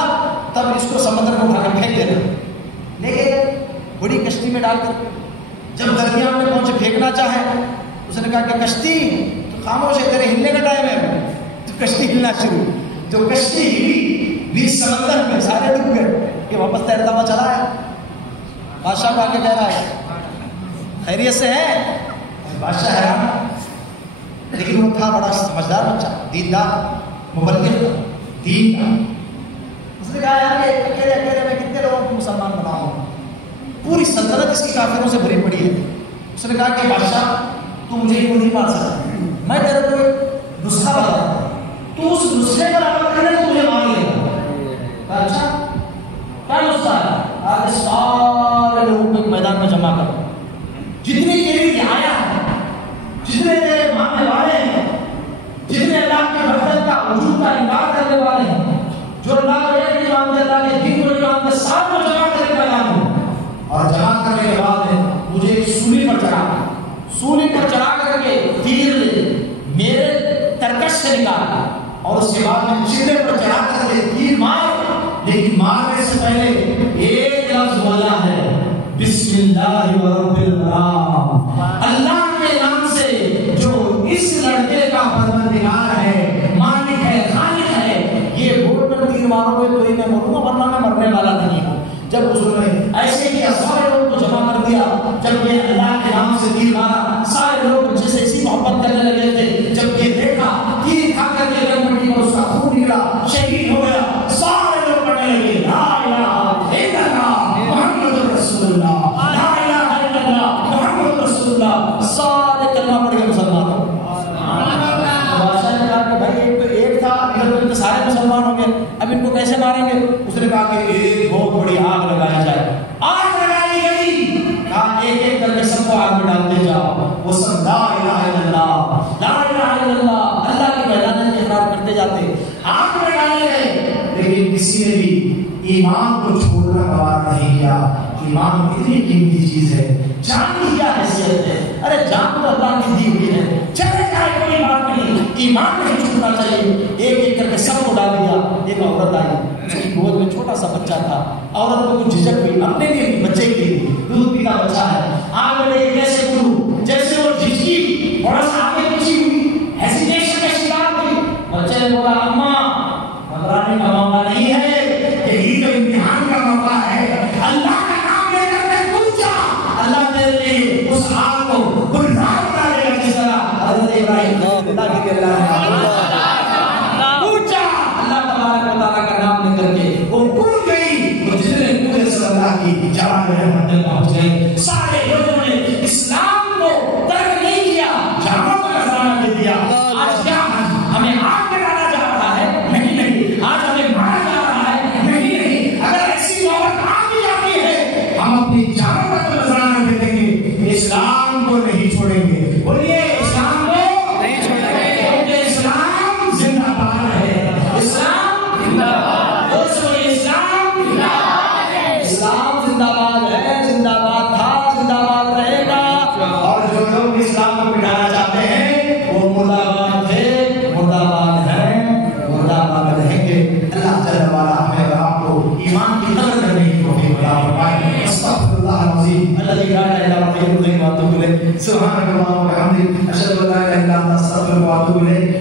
تب اس کو سمندر میں اٹھا کے پھینک دینا. لے گئے بڑی کشتی میں ڈال کر. جب درمیان میں پہنچے پھینکنا چاہے, اس نے کہا کہ کشتی تو خاموش ہے, تیرے ہلنے کا ٹائم ہے, تو کشتی ہلنا شروع. جو کشتی ہلی بیچ سمندر میں, سارے ڈوب گئے. یہ واپس تیرتا ہوا چلا ہے. بادشاہ کو آگے کہہ رہا ہے خیریت سے ہے. بادشاہ حیران, لیکن وہ تھا بڑا سمجھدار بچہ, دیندار, مبلغ, دین کا. اس نے کہا یار یہ اکیلے اکیلے میں کتنے لوگوں کو مسلمان بناؤں, پوری سلطنت اس کی کافروں سے بھری پڑی ہے. اس نے کہا کہ بادشاہ تو مجھے کیوں نہیں مار سکتا, میں تیرے کو ایک نسخہ بتاتا ہوں, تو اس نسخے پر عمل کرنے تو مجھے مار لے گا. اچھا کیا نسخہ ہے؟ آج سارے لوگوں کو میدان میں جمع کرو, جتنی تیری رعایا ہے, جتنے تیرے ماننے والے ہیں, جتنے اللہ کی وحدت کا وجود کا انکار کرنے والے ہیں, جو اللہ کو ایک نہیں مانتے, اللہ کے دین کو نہیں مانتے, سب کو جمع کرنے کا نام ہے. اور جمع کرنے کے بعد مجھے ایک سولی پر چڑھا, سولی پر چڑھا کر کے تیر لے میرے ترکش سے نکالا, اور اس کے بعد میں چیرے پر چڑھا کر کے تیر مار. لیکن مارنے سے پہلے ایک لفظ بولا ہے, بسم اللہ رب العالمین, اللہ کے نام سے جو اس لڑکے کا پروردگار ہے, مالک ہے, خالق ہے. یہ بول کر تیر مارو گے تو ہی میں مروں گا, ورنہ میں مرنے والا نہیں ہوں. جب حضور نے ایسے ہی سارے لوگوں کو جمع کر دیا, جب یہ اللہ کے نام سے تیر مارا, سارے لوگ جسے اسی محبت کرنے لگے تھے, جب یہ دیکھا تیر کھا کر کے گن پٹی پر اس کا خون نکلا, شہید ہو گیا, سارے لوگ پڑھنے لگے لا الہ الا اللہ محمد رسول اللہ, لا الہ الا اللہ محمد رسول اللہ. سارے کلمہ پڑھ کے مسلمان ہو. بادشاہ نے کہا کہ بھائی ایک تو ایک تھا, ادھر تو سارے مسلمان ہو گئے, اب ان کو کیسے ماریں گے؟ اس نے کہا کہ ایک بہت بڑی آگ لگائی جائے. آگ لگائی گئی, کہا ایک ایک کر کے سب کو آگ میں ڈالتے جاؤ. وہ سب لا الہ الا اللہ, لا الہ الا اللہ, اللہ کی وحدانیت کا اقرار کرتے جاتے. آگ میں ڈالے گئے, لیکن کسی نے بھی ایمان کو چھوڑنا گوارا نہیں کیا. ایمان اتنی قیمتی چیز ہے, جان کی کیا حیثیت ہے؟ ارے جان تو اللہ کی دی ہوئی ہے, چلے جائے کوئی بات نہیں, ایمان نہیں چھوڑنا چاہیے. ایک ایک کر کے سب کو ڈال دیا. ایک عورت آئی, اس کی گود میں چھوٹا سا بچہ تھا. عورت کو کچھ جھجک ہوئی, اپنے لیے بچے کے لیے, دودھ پیتا بچہ ہے, آگ میں کیسے کروں, جیسے وہ جھجکی تھوڑا سا آگے پیچھے ہوئی, ہیسیٹیشن کا شکار ہوئی. بچے نے بولا اماں گھبرانے کا موقع نہیں ہے, یہی تو امتحان کا موقع ہے. اللہ کا نام لے کر کے کود جا, اللہ تیرے لیے اس آگ کو گلزار بنا دے گا. جس طرح حضرت ابراہیم اللہ کی کود جا, اللہ تبارک و تعالیٰ کا نام لے کر کے وہ کود گئی. تو جتنے کودے سے اللہ کی جوان رحمت تک پہنچ گئے. سارے لوگوں نے اسلام کو ترک نہیں کیا, جانوں کا نذرانہ دے دیا. آج کیا ہمیں آگ میں ڈالا جا رہا ہے؟ نہیں نہیں. آج ہمیں مارا جا رہا ہے؟ نہیں نہیں. اگر ایسی نوبت آ بھی جاتی ہے, ہم اپنی جانوں کا تو نذرانہ دے دیں گے, اسلام کو نہیں چھوڑیں گے. بولیے اسلام کو نہیں چھوڑیں گے, کیونکہ اسلام زندہ باد ہے. اسلام زندہ باد, بولیے اسلام زندہ باد ہے. اسلام زندہ باد ہے, زندہ باد تھا, زندہ باد رہے گا. اور جو لوگ اسلام کو مٹانا چاہتے ہیں وہ مردہ باد تھے, مردہ باد ہیں, مردہ باد رہیں گے. اللہ جل وعلا ہمیں اور آپ کو ایمان کی قدر کرنے کی توفیق عطا فرمائے. استغفر اللہ العظیم الذی لا الہ الا هو الحی القیوم. سبحانك اللهم وبحمدك اشهد ان لا اله الا انت استغفرك واتوب اليك.